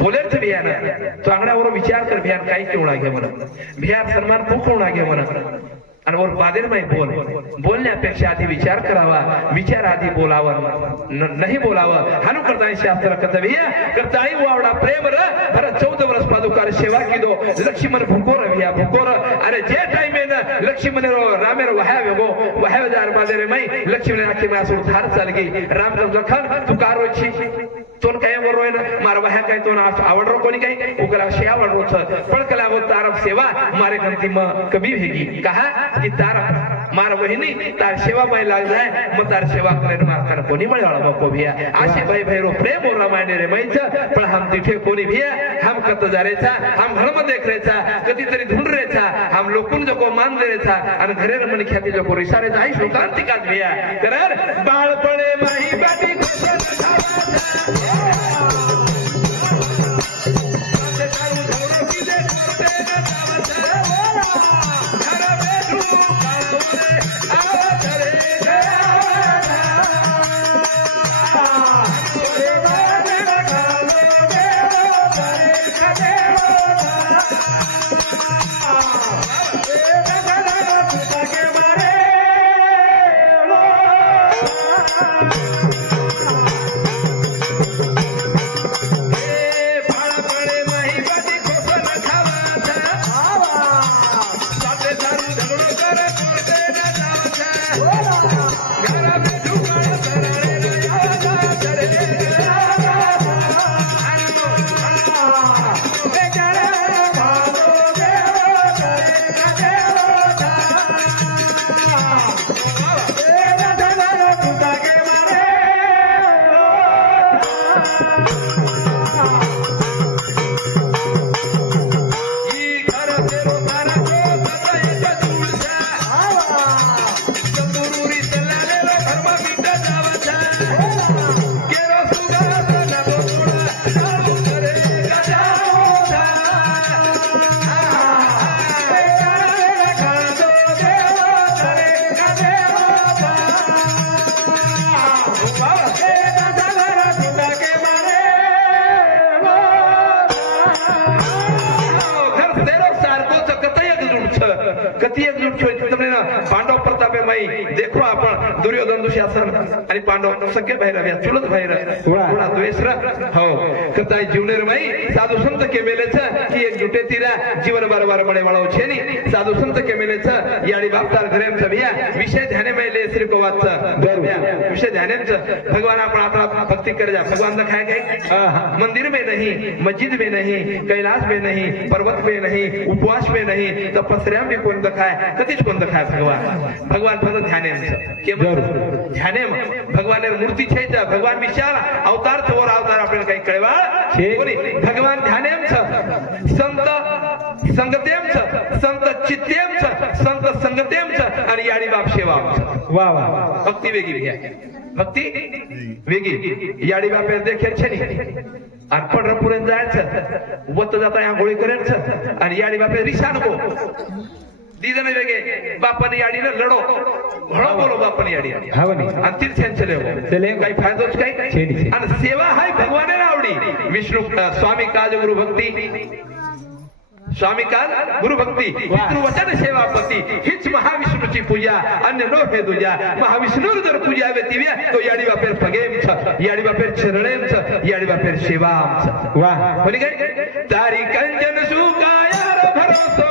बोले तर भैया ना तो आंगळ्यावर विचार कर भैया काय केवढा घे म्हणा भैया सन्मान कोण घे म्हणा आणि वर बादेर में बोलण्यापेक्षा आधी विचार करावा विचार आधी बोलावा नहीं बोलावा हानु करताई शास्त्र कथविया करताई वावडा प्रेम र भर 14 वर्ष पादुकार सेवा कीदो लक्ष्मण भुकोर विया भुकोर अरे जे टाइम में लक्ष्मण रो रामेर वहावे जार बादेर में लक्ष्मण आखी में असुर धार चाल गई राम लखन तू कारो छी तोन काय बरोय ना मार वहा काय तोन आवडरो कोणी काय उकला शे आवडरो छ पण कला वो तारफ सेवा मारे गंती में कभी भेगी कहा कि तारा मार वहिनी तार सेवा में लाग जाए मग तार सेवा करे मार कर कोणी मळाळा को भिया आशे भाई भैरो प्रेम ओला मांडे रे मैच पण हम तिथे कोणी भिया हम कत जारेचा हम धर्म देख रेचा कधी तरी ढूंढ रेचा हम लोकुन जो को मान दे रेचा आणि घरे रमणी ख्याती जो को रिसारे जाई शोकांती का भिया कर बाळ पळे माही बाटी पांडव प्रतापे माई देखो आपण दुर्योधन दुशासन आणि पांडव सगळे बाहेर आव्या चुलत बाहेर थोडा द्वेष हो कताई जीवनेर माई साधु संत के मेलेच की एक जुटे तीरा जीवन बार बडे वाळो छेनी साधु संत के मेलेच याडी बापतार घरेम सभिया विषय ध्याने में ले श्री को वाच विषय ध्याने भगवान आपण आता भक्ति कर जा भगवान का खाए गए मंदिर में नहीं मस्जिद में नहीं कैलाश में नहीं पर्वत में नहीं उपवास में नहीं तपस्या में कोण दखाय कधीच कोण दखाय भगवान फक्त ध्याने ध्याने भगवान मूर्ती छे भगवान विचार अवतार थोर अवतार आपल्याला काही कळवा कोणी भगवान ध्यानेम संत संगतेम संत चित्तेम संत संगतेम आणि याडी बाप सेवा वा वा भक्ती वेगळी घ्या भक्ती वेगळी याडी बाप देखे छे नी आणि पंढरपूरन जायचं वत जाता आंघोळी करायचं आणि याडी बापे रिसा नको दीदन वेगे बापाने याडीने लढो म्हणो बोलो बापाने याडी आणि तीर्थ्यान चले काही फायदोच काही आणि सेवा हाय भगवाने आवडी विष्णू स्वामी काज गुरु भक्ती स्वामी काल गुरु भक्ती पितृवचन सेवापती हीच महाविष्णूची पूजा अन्य नो हे दुजा महाविष्णू जर पूजा वेतिव्या तो याडी बापेर पगेम छ याडी बापेर चरणेम छ याडी बापेर सेवाम छ वाह बोली काय तारी कंजन सुकाया रे भरोसो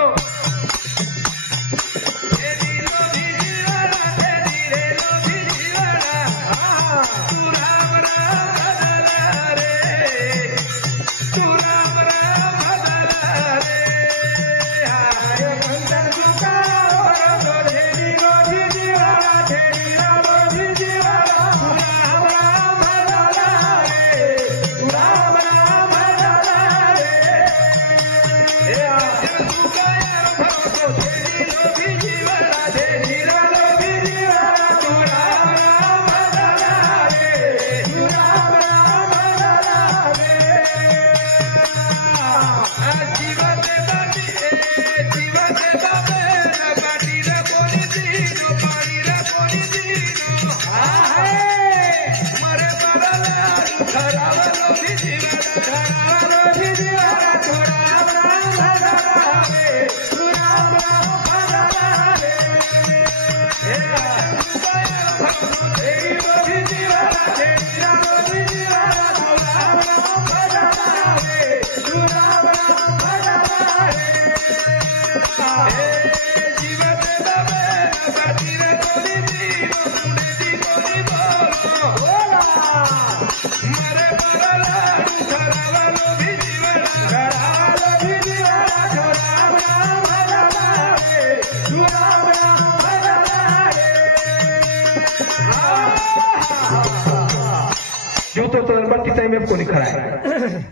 बाकी टाइम में कोणी खड़ा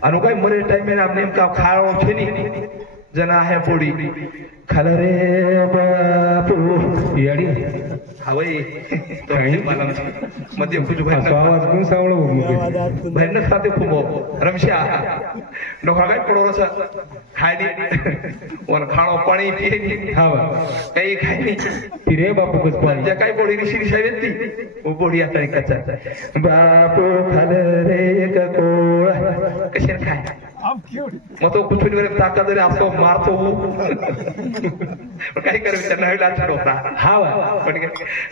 अनु काय मरे टाइम में आपने का खाओ छेनी जना है पोड़ी खाल रे बापू याडी हवई तो मला मध्ये कुछ भाई आवाज कोण सावळो भाई न खाते खूब रमशा डोखा काय पडोरसा खायनी वन खाणो पाणी पियनी हा काही खायनी फिरे बापू कस पाणी ज्या काय बोडी ऋषी ऋषावेती वो बोडी आता कच्चा बापू खाल रे कोळ कशे खाय मग तो कुठून वगैरे ताकद जरी असतो मारतो काही कर विचार नाही लाच डोकरा हा पण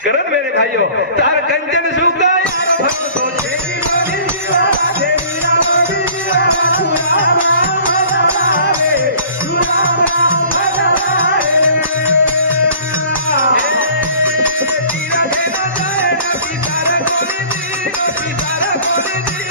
करत मेरे भाइयों तार कंचन सुख यार भक्तो छेनी मोदी जीवा छेनी मोदी जीवा राम राम रे राम राम रे तीरा देना जाए न पितार कोली दी न पितार कोली दी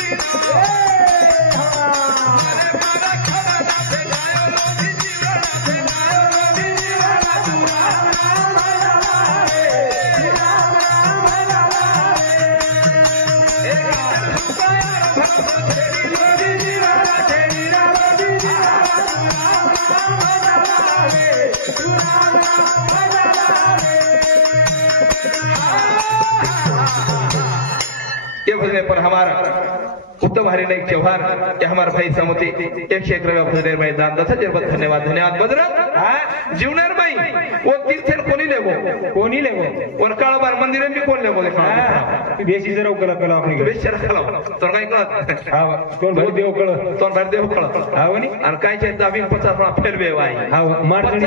पर हमारा उत्तम हरिण एक चौहान ये हमारे भाई समती 101 भजनेर भाई दान 10,000 धन्यवाद धन्यवाद बजरंग जीवनेर भाई वो तीर्थेर कोणी लेगो वन काळबार मंदिर में कोण लेगो देखा बेसी जरा कला कला आपली बेसी जरा कला तो काय कळत हा कोण भाई देव कळत तो भाई देव कळत हा वनी आणि काय चे 10-50 फळा फेरवे वाई हा मारजणी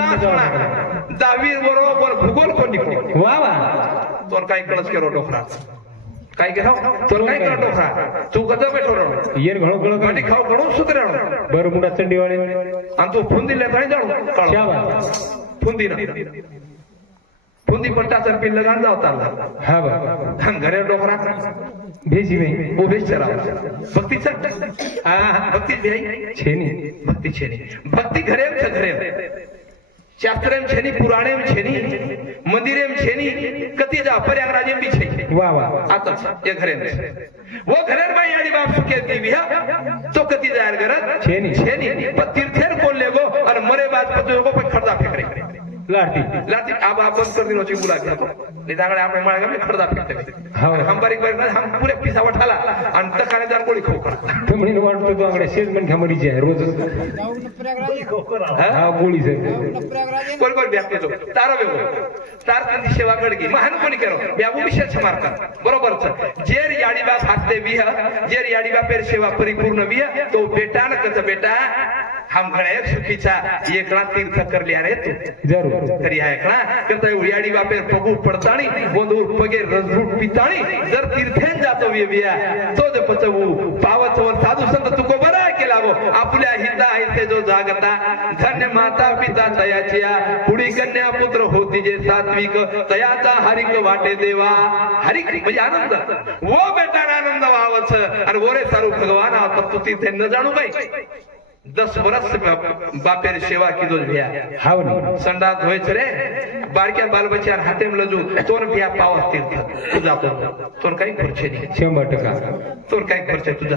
10 बरोबर भूगोल कोण निको वा वा तो काय कळस केरो डोकरा काय घेऊ तो काय करतो खा तू कसं बैठो रो येर घणो कळ गाडी खाऊ घणो सुतराणो बर मुंडा चंडीवाळे आणि तू फुंदी लेताणी जाणो शाबा फुंदी ना फुंदी पट्टाचं पिल लगान जावताला हा बा घरे डोकरा भेजी नाही वो बेच चरा भक्तीचा भक्ती भेई छेनी भक्ती छेनी भक्ती घरे शास्त्रेम छेनी पुराणेम छेनी मंदिरेम छेनी कती जा प्रयागराजेम भी छे वाह वाह आता ये घरे वो घरेर बाई आणि बाप सुके दिव्या तो कती जायर घरात छेनी पण तीर्थेर कोण लेगो और मरे बाद पतो को खर्दा फेकरे लाठी अब आप बंद कर दिनो ची बुला गया तो निदागडे आपण माळगा में खर्दा फेकते हम बारीक बारीक हम पुरे पिसा उठाला आणि तखानेदार गोळी खोकळा तो म्हणे वाटतो तो आंगडे शेज मन खामडी जे रोज हा गोळी से कोण कोण ब्याक तो तारा बेव तार कंदी सेवा गडगी महान कोणी करो ब्याबू विशेष मारता बरोबर जेर याडी बाप हाते बिह जेर याडी बापेर सेवा परिपूर्ण बिह तो बेटा न कत बेटा हम घणे सुखीचा एकला तीर्थ करल्या रे तू जरूर तरी आहे का करता उयाडी बापेर पगू पडताणी गोंदूर पगे रजरूट पिताणी जर तीर्थेन जातो विया तो जे पचवू पावचवर साधू संत तुको बरा केला गो आपल्या हिता आहे जो जागता धन्य माता पिता तयाचिया पुढी कन्या पुत्र होती जे सात्विक तयाचा हरिक वाटे देवा हरिक म्हणजे आनंद वो बेटा आनंद वावच आणि वरे सारू भगवान आवत तू तीर्थे न जाणू काय 10 वर्ष बापेर सेवा की दो भैया हाव नहीं संडा धोयच रे बारक्या बाल बच्चा हाते में लजू तोर भैया पावस तीर्थ तुझा तोर काही खर्च नाही 100% तोर काही खर्च तुझा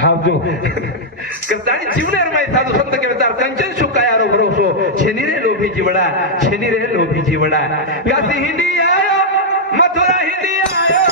हाव जो करतानी जीवनेर माई साधू संत के विचार कंचन सुकायारो भरोसो छेनी रे लोभी जीवड़ा काशी हिंदी आयो मथुरा हिंदी आयो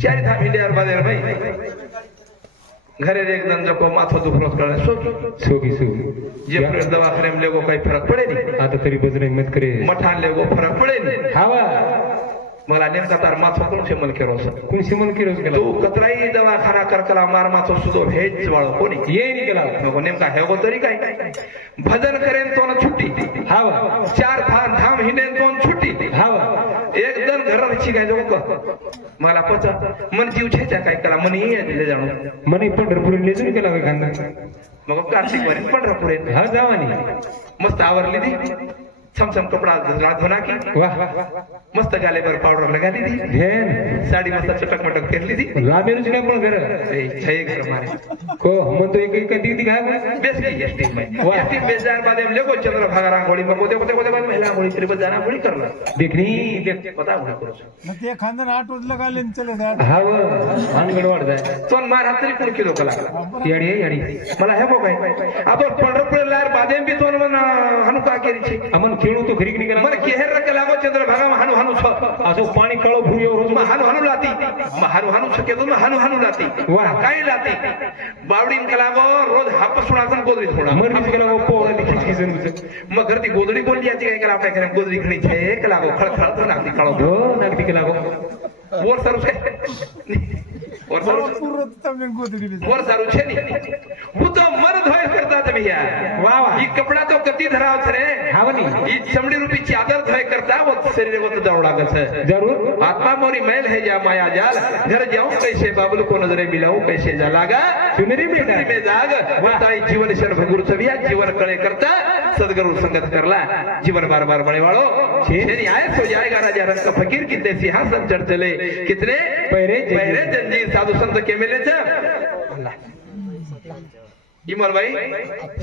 चारी धाम इंडिया बादे भाई घरे एक दिन जब माथो दुखलो करे सोगी जे फिर दवाखाने में लेगो काही फरक पडे नहीं आता तरी बजरे मत करे मठान लेगो फरक पडे नहीं हावा मला नेमका तार माथो कोण शेमल केरो कोण शेमल केरो केला तू कतराई दवाखाना करकला मार माथो सुदो हेच वाळो कोणी ये नाही केला नको नेमका हेगो तरी काय भजन करेन तो न छुट्टी हावा चार धाम हिंडेन तो छुट्टी हावा एकदम घराची काय लोक मला पचा मन जीव छेच्या काय कला मन ले जाणो मनी पंढरपूर ले जाऊन केला काय खांदा मग कार्तिक वारी पंढरपूर हा जावानी मस्त आवरली दी छमछम कपड़ा धोना की वाह मस्त गाले पर पाउडर लगा दी धेन साड़ी मस्त चटक मटक फेर ली दी लामेरुच काय पण घर ए छे घर मारे को हम तो एक दीदी काय बेस की एसटी में एसटी बेजार बाद में लेको चंद्र भागा रांगोळी में कोते कोते बाद महिला गोळी तरी बजाना गोळी करला देखनी देख पता होना करो मग ते खानदान 8 वाजता गाले चले जात हाव अंगड वाढ जाय सोन मार हात तरी कोण किलो कला याडी मला हे बघ आपण पंढरपूर लार बादेम बी तोन मन हनु का केरी छे अमन खेळू तो खरी निकला मन केहर रक लागो चंद्र भागा में हनु हनु छ असो पाणी काळो भूयो रोज हनु हनु लाती हनु छके तो हनु हनु लाती वाह काय लाती बावडी में लागो रोज हाप सुणासन गोदरी थोडा मर बीच केला पोळा लिखित की जन मग घरती गोदडी कोण याची काय कला आपल्या घरात गोदडी खणी छे एक लागो खळखळ तो लागती काळो हो नागती केला गो वर सरुस काय और पूर्ण तमे गोदडी वर सारू छे नी वो तो मर्द होय करता भैया वाह वाह ये कपड़ा तो कति धराव रे हावनी ये चमड़ी रूपी चादर धोय करता वो शरीर वो तो दौड़ लागत है जरूर आत्मा मोरी मैल है या माया जाल घर जाऊं कैसे बाबुल को नजरे मिलाऊं कैसे जलागा सुनरी में जाग बताई जीवन शरण भगुरु छबिया जीवन कळे करता सदगुरु संगत करला जीवन बार बार बड़े वालो छेनी आए सो जाएगा राजा रंग का फकीर कितने सिंहासन चढ़ चले कितने पहरे जंजीर साधु संत के मिले थे इमर भाई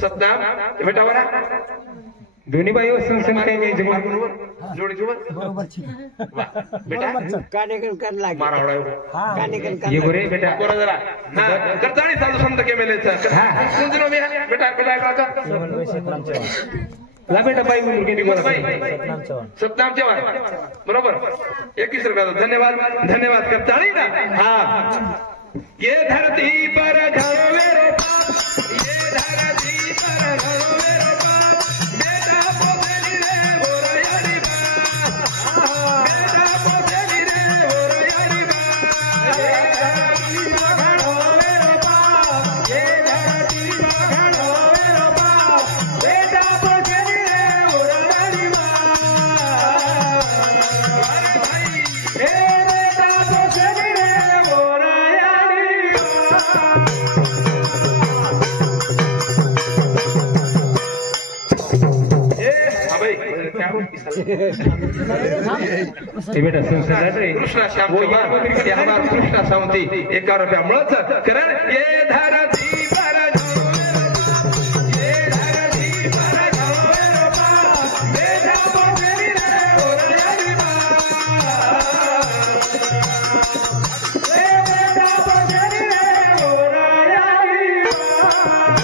सतनाम बेटा वरा दोन्ही बाई संसन काय मी जमा जोडी जुवर बरोबर छी बेटा कानेकन कर लागे मारा होड़ा कानेकन ये गोरे बेटा कोरा जरा हां करताणी साधु संत के मिले थे सुन दिनो में बेटा काका ला बेटा बाई मुर्गी निघाला सतनाम चव्हाण बरोबर 21 रुपया धन्यवाद धन्यवाद करताणी ना हां ये धरती पर घरो मेरो बाप ये धरती पर घरो मेरो बाप बेटा पोतेली रे गोरा यारी बाप बेटा पोतेली रे गोरा यारी बाप ये धरती पर घरो मेरो बाप ये धरती पर घरो मेरो बाप बेटा पोतेली रे गोरा यारी बाप अरे भाई ए बेटा पोतेली रे गोरा बेटा संसार रे कृष्णा श्याम चौहान ये हमारा कृष्णा सावंती 11 रुपया मिळत कारण ये धरती पर ये धरती पर बेटा पोतेली रे गोरा यारी बाप ए बेटा पोतेली रे गोरा यारी बाप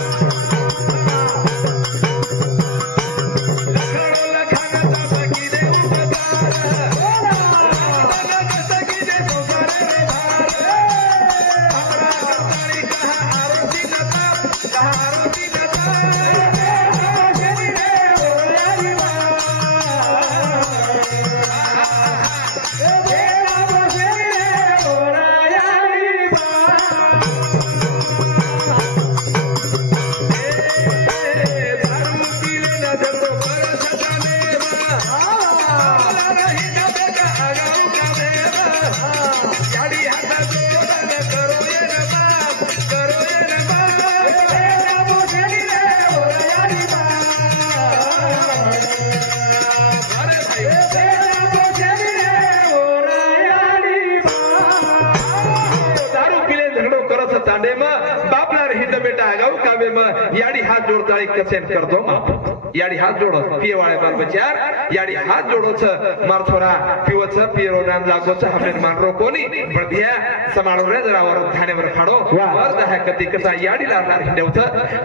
लागाव कावे मग याडी हात जोडताळी कसेन करतो माप याडी हात जोडो पियवाळे बाल बचार याडी हात जोडोच मारथोरा पिवच पिरो नाम लागोच हमने मानरो कोणी बढिया समाडो रे जरावर धानेवर फाडो वर दहा कती कसा याडी लागणार हिंडवत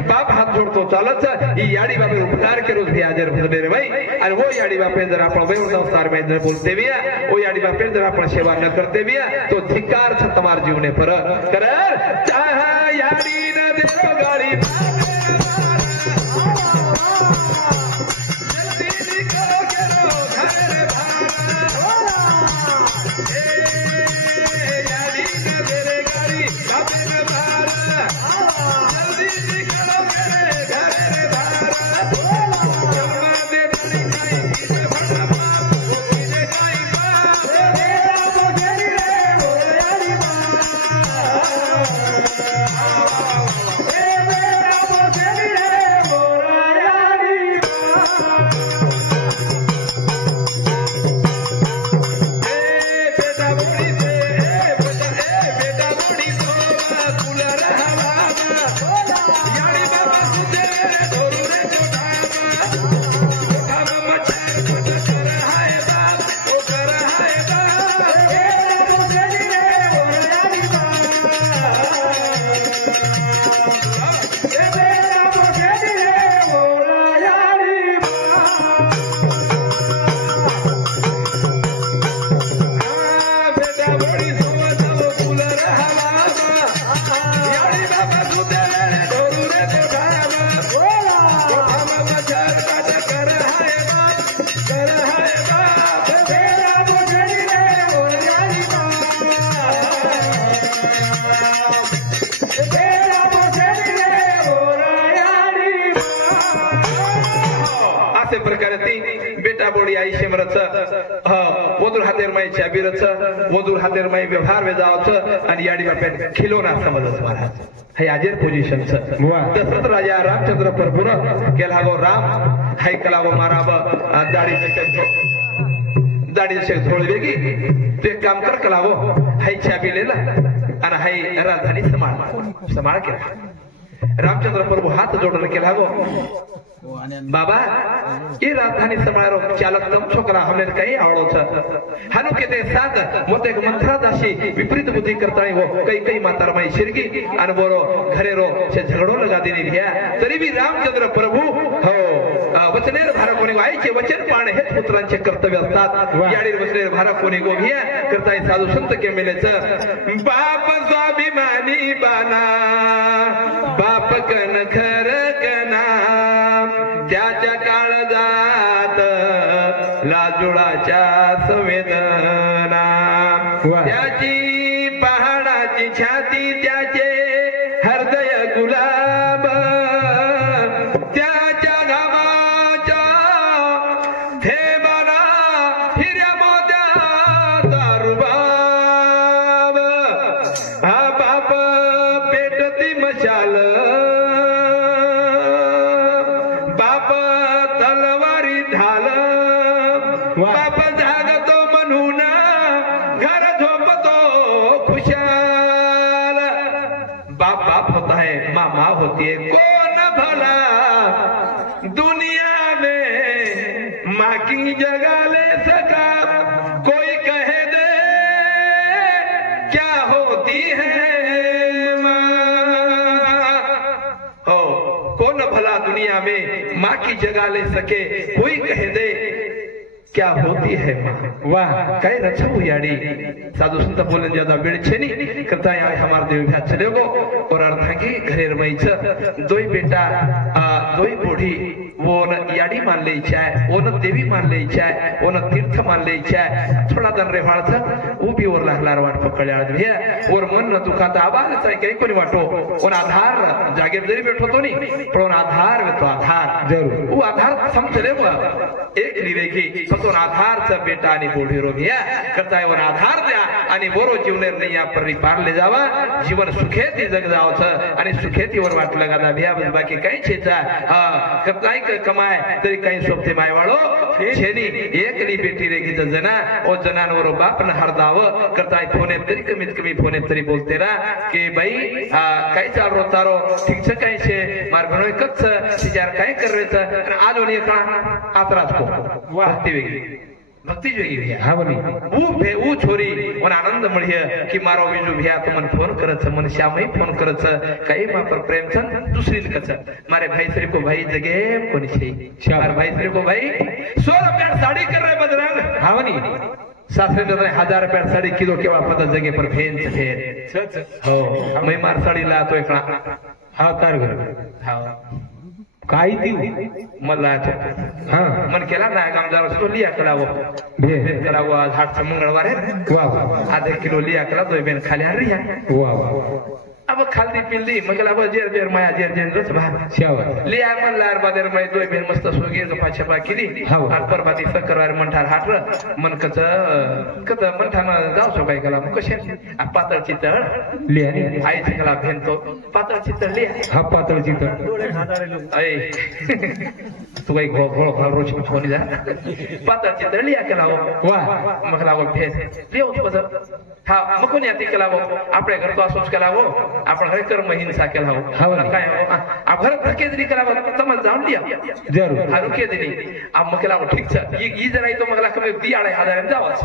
बाप हात जोडतो चालच ही याडी बापे उपकार करू भी हाजर भजले रे भाई आणि वो याडी बापे जर आपण वैर संस्कार में जर बोलते बिया वो याडी बापे जर आपण सेवा न करते बिया तो धिक्कार छ तमार जीवने पर कर चाहा याडी न देरो गाड़ी वधूर हातेर माई चाबीरच वधूर हातेर माई व्यवहार वेजावच आणि याडी बापेन खिलोना समजच महाराज हे आजेर पोझिशन दशरथ राजा रामचंद्र प्रभुन केला गो राम हाय कलावो माराब दाढी से झोळवेगी ते काम कर कलावो हाय चाबी लेला आणि हाय राजधानी समाळ केला रामचंद्र प्रभु हात जोडून केला गो बाबा ये राजधानी समारोह चालक तम छोकरा हमने कहीं आवड़ो छ हनु के ते साथ मोते मंत्रा दासी विपरीत बुद्धि करता है वो कई मातार माई शिरगी अन बोरो घरे रो से झगड़ो लगा देनी भैया तरी भी रामचंद्र प्रभु हो वचनेर भारा कोणी गो आईचे वचन पाण हे पुत्रांचे कर्तव्य असतात याडीर वचनेर भारा कोणी गो भैया करताय साधू संत के मेलेच बाप स्वाभिमानी बाना बाप कन खर कना त्याच्या काळजात लाजुळाच्या संवेदना त्याची पहाडाची छाती त्याचे हृदय गुलाब त्याच्या घामाच्या थेबाला हिऱ्या मोत्याचा रुबाब हा बाप पेटती मशाल तलवारी ढाल बाप जागतो म्हणून घर झोपतो खुशाल बाप बाप होता है माँ माँ होती है कौन भला दुनिया में माँ की जगह ले सका कोई कहे दे क्या होती है माँ हो कौन भला दुनिया में माँ की जगह ले सके कोई कह दे क्या होती है माँ वाह काय रचू याडी साधु संत बोलन ज्यादा बेड़ छेनी करता है हमार देव भ्या चले गो और अर्थांगी घरेर मईच दोई बेटा दोई बूढ़ी वो न याडी मान ले चाय वो न देवी मान ले चाय वो न तीर्थ मान ले चाय थोड़ा दन रे वाळथ उभी और लागलार वाट पकड्याळ भ्या और मन न दुखाता आवाज चाय काही कोणी वाटो और आधार जागेर जरी बैठो तो नी पण आधार वे तो आधार जरूर वो आधार समजले एक निवेगी तो आधार च बेटा आणि बूढ़ी रो भ्या करताय और आधार द्या आणि बोरो जीवनेर नैया पर पार ले जावा जीवन सुखेती जग जावच आणि सुखेतीवर वाट लगादा भ्या बाकी काही छेचा करताय काही कमाय तरी काही सोबते मायवाळो छेनी एकली बेटी रे गीत जना ओ जनावर बाप न हरदाव करताय फोने तरी कमीत कमी फोने तरी बोलते रा के भाई काही चाल रो तारो ठीक छे काही छे मार भणोय कच्छ तिजार काय करवेच आलो ने का आतरात को भक्ति वेगी भक्ति जोगी भैया हा बनी वो छोरी और आनंद मळिय की मारो बीजू भैया तो मन फोन करत मन श्यामही फोन करत काही मापर प्रेम छन दुसरी कच मारे भाई श्री को भाई जगे कोनी छे मारे भाई श्री को भाई 16 रुपया साड़ी कर रहे बदरंग हा बनी सासरे ने 1000 रुपया साड़ी किलो केवळ पता जगे पर फेन फेर हो मैं मार साड़ी ला तो एकला हा कार घर हा काही ती मला तो हा मन केला ना काम जरा तो लिया करावो भेट करावो आज हाटचा मंगळवार आहे वाह आधा किलो लिया करा तो बेन खाली आ रही है वाह अब खाली पिल्ली मगला अब जेर जेर माया जेर जेर रच भा शाबाश लिया मन लार बादर मै दोय बेन मस्त सोगे गपा छपा किली आर परबाती सकरवार मंठार हाटर मन कच मंठाना जाव सो काय कला कशे आ पातळ चितळ लिया नी आई कला भेन तो पातळ चितळ लिया हा पातळ चितळ ऐ तू काही घोळ घोळ घोळ रोज फोन जा पातळ चितळ लिया केला वाह मगला वो भेन देव बस हा मकोन याती केला वो आपले घर तो असोच केला वो आपण हर कर्म हिंसा केला हो काय आ भरत धकेदरी केला तमल जाऊन दिया जरूर हारू के दिनी आ मकला ठीक छ ई जरा तो मगला कमी दियाळे हजार जावाच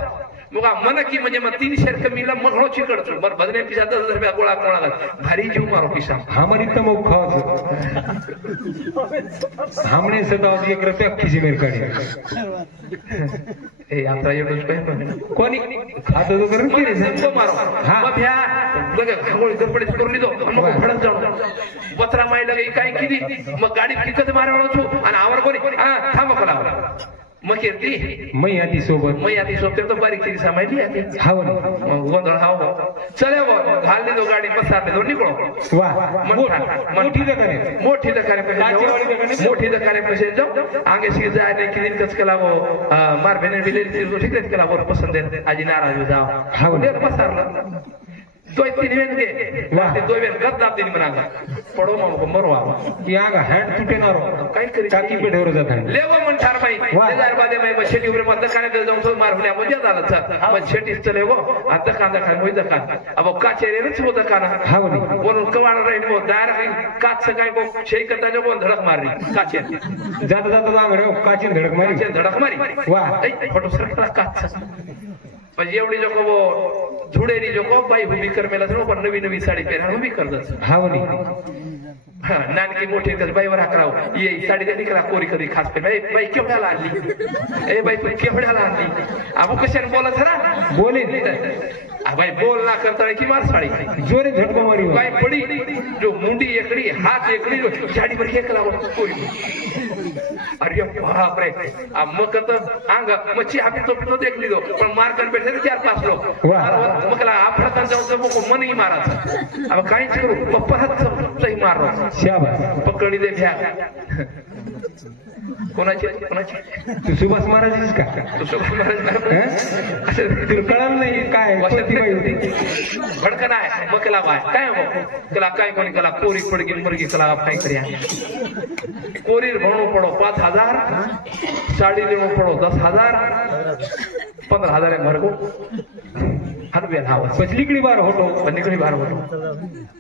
मग मन की म्हणजे मग 300 कमीला मगळो चिकडतो बर बदने पिसा 10,000 रुपया गोळा कोणाला भारी जीव मारो पिसा हमारी तो मुख खाओ हमने सदा 1 रुपया किसी मेरे काढी ए यात्रा एवढंच पाहिजे कोणी खातो तो करून केले तो मारो हा भ्या लगे खगोळी गडबडीत करून लिदो मग फडक जाऊ पत्रा माई लगे काय किदी मग गाडी किकत मारवाळो छु आणि आवर कोणी हा थांब कला मग कीर्ती मैं आती सोबत मैं आती सोबत तो बारीक ती समायली आती हाव मग गोंधळ हाव चले वो घाल दो गाडी पसार दो निकलो वाह मोठी दकाने मोठी दकाने पैसे जाओ आगे से जाए नहीं कि दिन कच कला वो मार बहने बिले ठीक है कला वो पसंद है आज नाराज हो जाओ हाव देर पसार दो तीन वेन के वाह दो वेन गद्दा दिन बनागा पडो मग मरवा यागा हँड तुटे नारो काय करी टाकी पे ढोर जात लेवो मन ठार भाई 1000 बादे मैं बछेटी ऊपर मत काने दे जाऊं तो मार हुल्या मजा झाला था मग छेटी चले वो आता कांदा खान होई दका अब काचेरे रच वो दकाना हाव नी बोलून कवाळ राहील वो दार काच काय को छे करता जो बोल धडक मारली काचे जाता जाता आंगडे काचीन धडक मारी काचे धडक मारी वाह फोटो सरकला काच पण एवढी जो को धुडेरी जो को बाई उभी कर मेला पण नवी नवी साडी पहना उभी करतात हाव नी हां नानकी मोठी कस बाईवर हाकराव ये साडी दे निकला कोरी करी खास पे बाई केवढ्याला आणली ए बाई तू केवढ्याला आणली आपण कशाने बोलत ना बोले आ भाई बोल ना करता है कि मार साड़ी जोरे झटको मारी भाई पड़ी जो मुंडी एकड़ी हाथ एकड़ी जो झाड़ी पर एक लावो कोई अरे बाप रे अब मकत आंग मच्छी आपी तो देख ली दो पण मार कर बैठे 4-5 लोग मकला आपला जाऊ तो मन ही मारा अब काहीच करू पप्पा सही मार रहा शाबाश पकड़ी दे भ्या कोणाची तू सुभाष महाराज का तू सुभाष महाराज तुला कळलं नाही काय कोणती बाई होती भडकन आहे मकला बाय काय हो कला काय कोणी कला कोरी पडगी मुर्गी कला काय करिया कोरीर भणो पडो 5000 साड़ी लेनो पड़ो 10,000 15,000 मरगो हर बेन हाव पछली बार होटो निकली बार होटो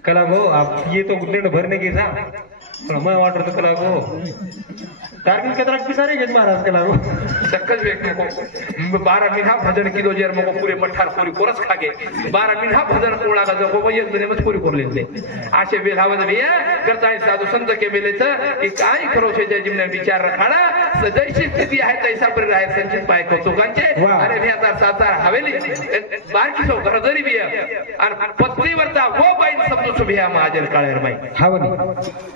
कला गो आप ये तो गुड्डे भरने के सा मैं ऑर्डर तो कला गो कारगिल के तरफ सारे गज महाराज कला गो सक्कल व्यक्ति को 12 महीना भजन की 2000 मको पूरे मठार पूरी कोरस खागे 12 महीना भजन कोळा का जो एक दिन में पूरी कर लेते आशे बेलावत भैया करता है साधु संत के मिले था कि काय करो छे जय जिमने विचार रखाड़ा जैसी स्थिति है तैसा पर रहे संचित पाए को तुकांचे अरे भैया तार सातार हवेली बार की सो घर जरी भी है और पत्नी वर्ता वो बाई समझो सो भैया महाजन काळेर बाई हावनी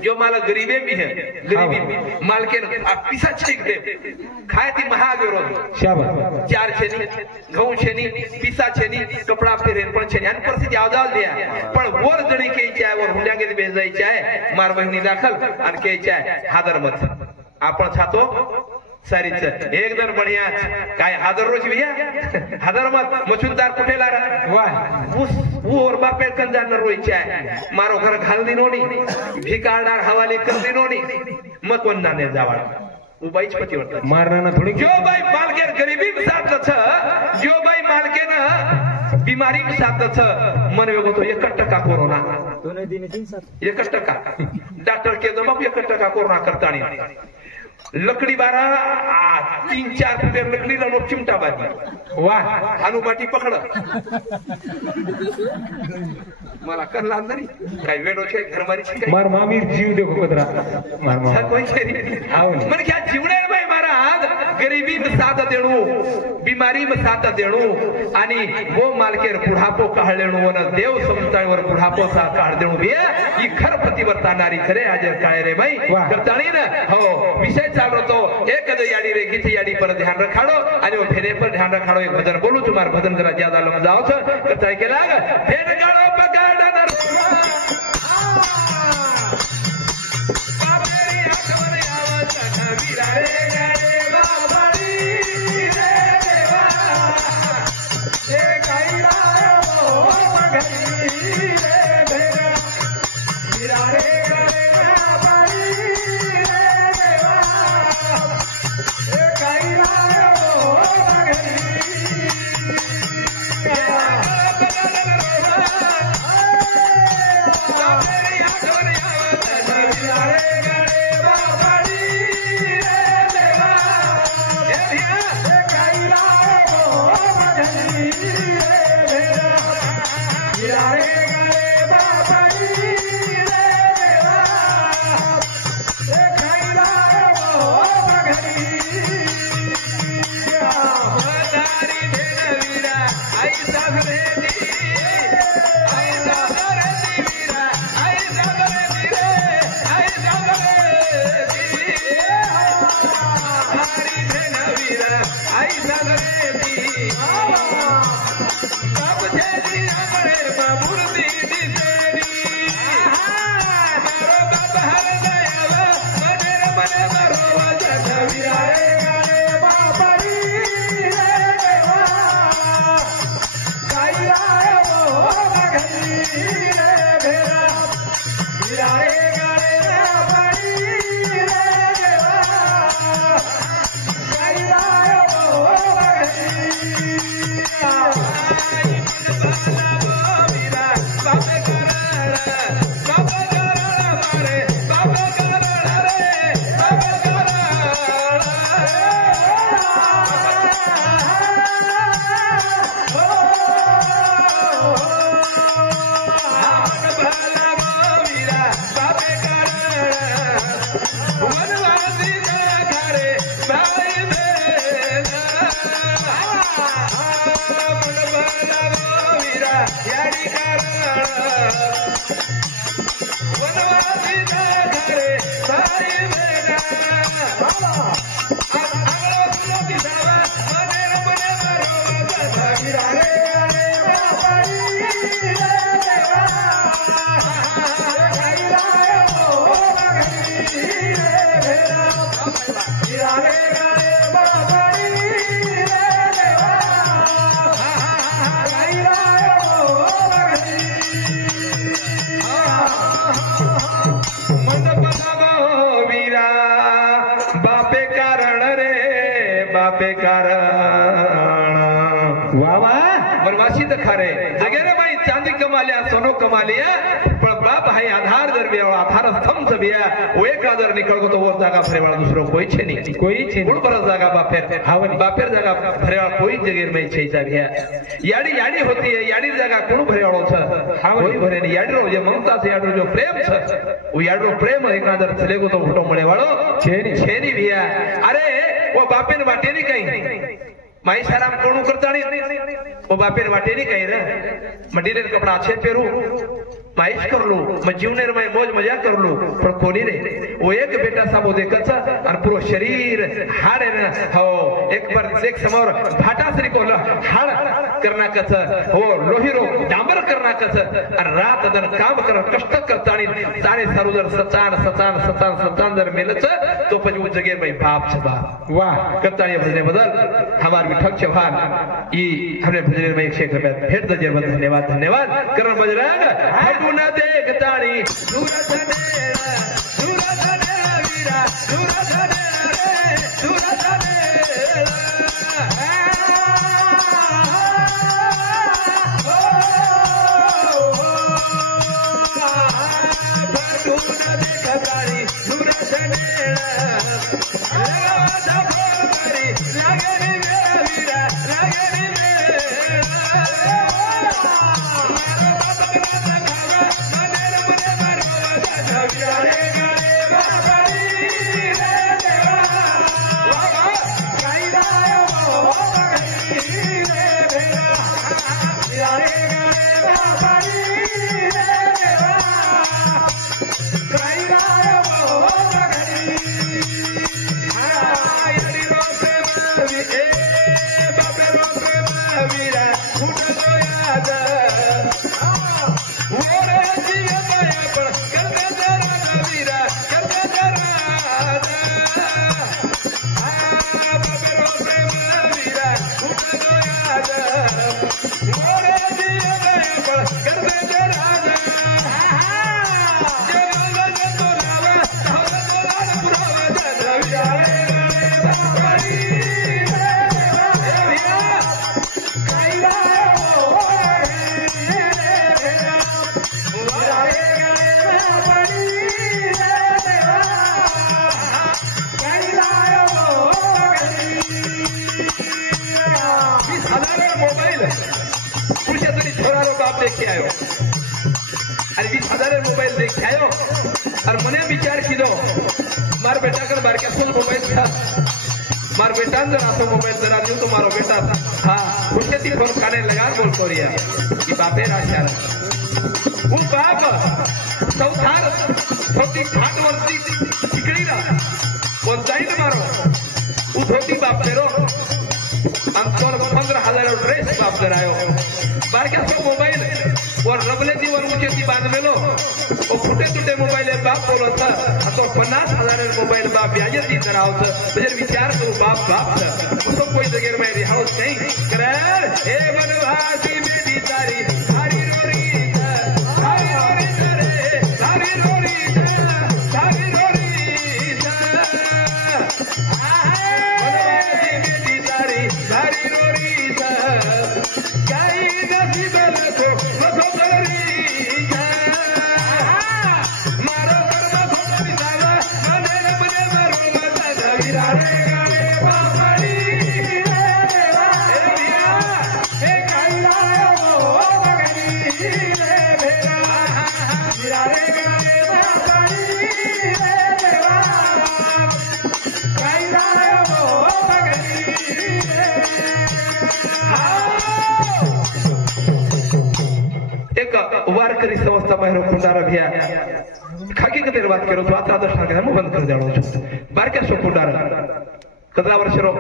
जो माला गरीबे भी है गरीबी माल के पिसा छेक दे खाए थी महाग रोज शाबाश 4 छेनी घऊ छेनी पिसा छेनी कपड़ा फेरेन पण छेनी आणि परिस्थिती आवदाल द्या पण वर जणी के चाय वर हुंड्या के बेजाई चाय मार बहिणी दाखल आणि के चाय हादर मत आपण छातो सारीच एकदम बढ़िया काय हादर रोज भैया हादर मत मचुनदार कुठे ला वाह वो और बापे कंजान रोई चाय मारो घर घाल दिनोनी भिकारदार हवाले कर दिनोनी मग वंदाने जावा उबाईच पतिवर्तन मारना थोड़ी जो बाई मालकेन गरीबी में साथ छ जो बाई मालकेन बीमारी में साथ छ मन वेगो तो 1% कोरोना 1% डॉक्टर के दो 1% कोरोना करता नहीं लकड़ी बारा 3-4 फुट लकड़ी लो चिमटा बाजी वाह अनुबाटी पकड़ मला करला नाही काही वेळो छे घरमारी मार मामीर जीव देखो कतरा मार मामा कोई छे आवन मन क्या जीवणे भाई महाराज गरीबी में साथ देणू बीमारी में साथ देणू आणि वो मालकेर बुढापो काढलेणू वन देव समताळीवर बुढापो सा काढ देणू बे ही खर प्रतिवर्तानारी खरे हाजर काय रे भाई करताणी ना हो विषय चालू तो एक याडी रे गीत याडी पर ध्यान रखाडो आणि वो फेरे पर ध्यान रखाडो एक भजन बोलू तुम्हार भजन जरा ज्यादा लम जाओ छ करताय केला फेर गाडो पगाड सोनो कमालिया पण बाप हाय आधार जर बे आधार स्तंभ बिया वो एक आधार निकल गो तो वो जागा फरेवाळ दुसरो कोई छे नहीं कोई छे कोण पर जागा बापेर हावन बापेर जागा फरेवाळ कोई जगेर में छे जा बिया याडी याडी होती है याडी जागा कोण फरेवाळो छ कोई भरे नहीं याडी रो जे ममता से याडो जो प्रेम छ वो याडो प्रेम एक आधार चले गो तो फुटो मळे वाळो छे नहीं बिया अरे वो बापेर वाटे नहीं कहीं माई साराम कोण करताणी वो बापेर वाटे नहीं कहीं रे मडीरे कपड़ा अच्छे पेरू माइश कर लो मैं जीवनेर में मौज मजा कर लो पर कोणी रे वो एक बेटा साबो देखच और पूरा शरीर हाड है हो एक बार देख समोर भाटा सरी को हाड करना कच हो लोहिरो डांबर करना कच और रात दर काम कर कष्ट करताणी तारे सरोदर सचान दर मेलच तो पज वो जगह में बाप छबा वाह करताणी भजने बदल हमार विठक चौहान ई हमने भजने में 100 रुपए भेट दजे धन्यवाद धन्यवाद करण बजरंग न देखताणी सूरत ने वीरा मार बेटा जरा मोबाइल जरा दियो तो मारो बेटा हाँ उसके ती फोन खाने लगा बोल कोरिया कि बापे राशार वो बाप सौथार धोती घाट वरती ठिकड़ी ना वो जाइन मारो वो धोती बाप तेरो अंतर 15,000 ड्रेस बाप करायो बार क्या सब मोबाइल और रबले दी और मुझे ती बांध में लो वो फुटे टूटे मोबाइल बाप बोलो था तो 50,000 मोबाइल बाप ब्याजे ती कराओ था बजर विचार करो बाप बाप था उसको कोई जगह में रिहाउस नहीं करे ए बनवासी बेटी तारी सारी रोरी सारी रोरी रे सारी रोरी सारी रोरी बनवासी बेटी तारी सारी रोरी गाई नसीब को मतो करी वारकरी संस्था बाहेर कुंडारा भ्या खाकी कधी बात करो तो आता दर्शन मग बंद कर द्यावं बारक्या सो कुंडारा कदा वर्ष रो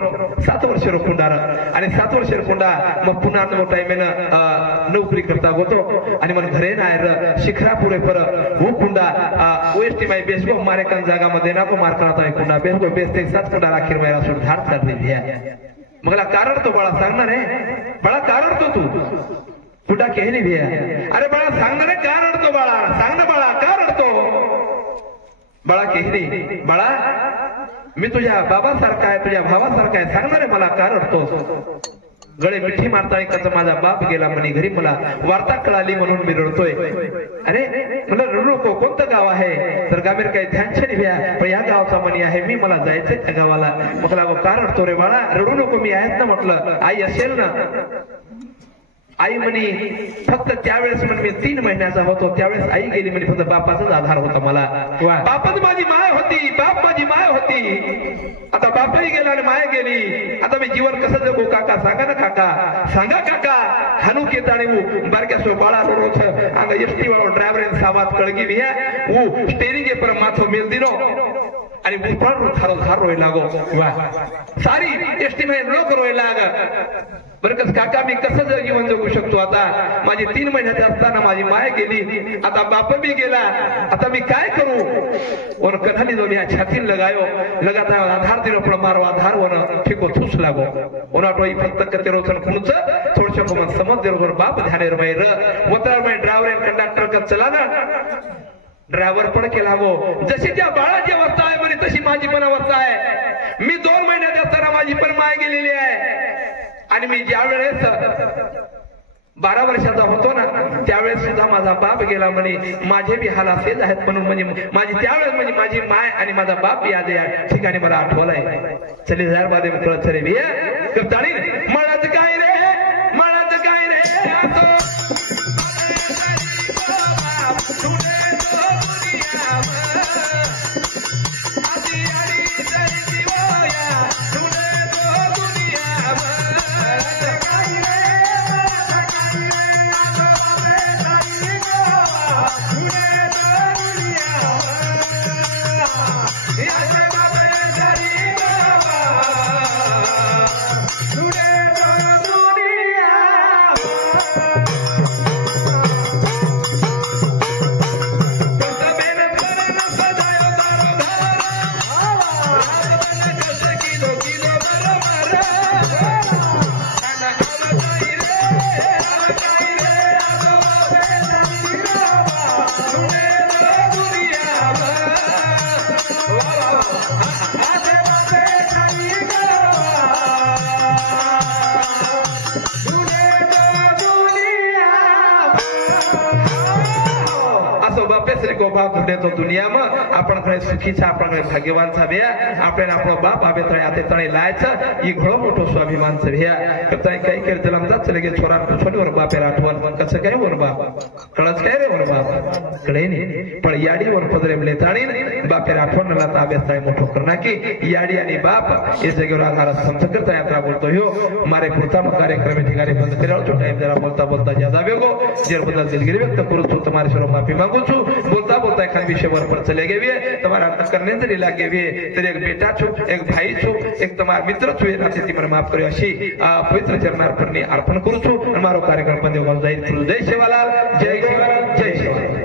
7 वर्ष रो कुंडारा आणि 7 वर्ष कुंडा मग पुन्हा तो टाइमेन नोकरी करता होतो आणि मन घरे नायर शिखरा पुरे पर वो कुंडा ओएसटी माय बेसगो मारे कन जागा मध्ये ना को मार करता है कुंडा बेसगो बेसते 7 कुंडा राखीर माय असो धार कर दिया मला कारण तो बळा सांगणार आहे बळा कारण तो तू कुठा केली भैया अरे बाळा सांगणार आहे का रडतो बाळा सांग ना बाळा का रडतो बाळा केली बाळा मी तुझ्या बाबासारखा आहे तुझ्या भावासारखा आहे सांगणार आहे मला का रडतोस गळे मिठी मारता ऐकायचं माझा बाप गेला म्हणे घरी मला वार्ता कळाली म्हणून मी रडतोय अरे मला रडू नको कोणतं गाव आहे तर गावीर काही ध्यानशे भ्या पण या गावचा म्हणी आहे मी मला जायचंय त्या गावाला म्हटलं का रडतो रे बाळा रडू नको मी आहेत ना म्हटलं आई असेल ना आई म्हणे फक्त त्यावेळेस म्हणे मी 3 महिन्याचा होतो त्यावेळेस आई गेली म्हणे फक्त बापाचाच आधार होता मला बापच माझी माय होती बाप माझी माय होती आता बापही गेला आणि माय गेली आता मी जीवन कसं जगू काका सांगा ना काका सांगा काका हानू केत आणि बारक्या सो बाळा रोड आंग एसटी वाळो ड्रायव्हर सावात कळगी विया वो स्टेरिंग पर माथो मेल दिनो आणि उपर थारो धार रोय लागो सारी एसटी में लोक रोय लाग बरकस काका मी कसं जीवन जगू शकतो आता माझी 3 महिन्याची असताना माझी माय गेली आता बाप भी गेला आता मी काय करू और कन्हाली जो मी छातीन लगायो लगातार आधार दिनो पण मारो आधार वन ठीको थुस लागो ओना टोई फक्त कते रोचन खुनच थोडशे कोमन समज देरो बाप ध्यानेर माय र वतार माय ड्रायव्हर कंडक्टर का चला ना ड्रायव्हर पण केला गो जशी त्या बाळाची अवस्था आहे म्हणे तशी माझी पण अवस्था आहे. मी 2 महिन्यात असताना माझी पण माय गेलेली आहे आणि मी ज्या वेळेस 12 वर्षाचा होतो ना त्यावेळेस सुद्धा माझा बाप गेला म्हणे. माझे बी हाल असेच आहेत म्हणून म्हणजे माझी त्यावेळेस म्हणजे माझी माय आणि माझा बाप याद या ठिकाणी मला आठवलंय. चले हजार बादे कळत चले भी कप्तानी मळत काय रे मळत काय रे असो तो दुनिया में आपण कडे सुखीचा आपण कडे भाग्यवानचा भ्या आपण आपलो बाप आबे तळे आते तळे लायचं ही घोडो मोठो स्वाभिमानचा भ्या कताय काही केर त्याला म्हणतात चले गे छोरा छोटीवर बापे आठवण कसं काय वर बाप कळच काय रे वर बाप कळे नाही पण याडी वर पदरे मले ताणी बापे आठवण ला ताबे तळे मोठो करना की याडी आणि बाप हे जगेवर आधार समज करता यात्रा बोलतो ह्यो मारे पुरता कार्यक्रम ठिकाणी बंद कराल तो टाइम जरा बोलता बोलता ज्यादा वेगो जेर बदल दिलगिरी व्यक्त करू तो तुम्हारे शरण माफी मागू छु बोलता बोलता एखाद विषय पर चले गए तुम्हारा अंत करने लागे तेरे एक बेटा छु एक भाई छु एक तुम्हारा मित्र छु नाते ती माफ करो अशी पवित्र चरणार्पण अर्पण करू छु मारो कार्यक्रम बंद होगा जय सेवालाल जय शिवलाल जय शिवलाल.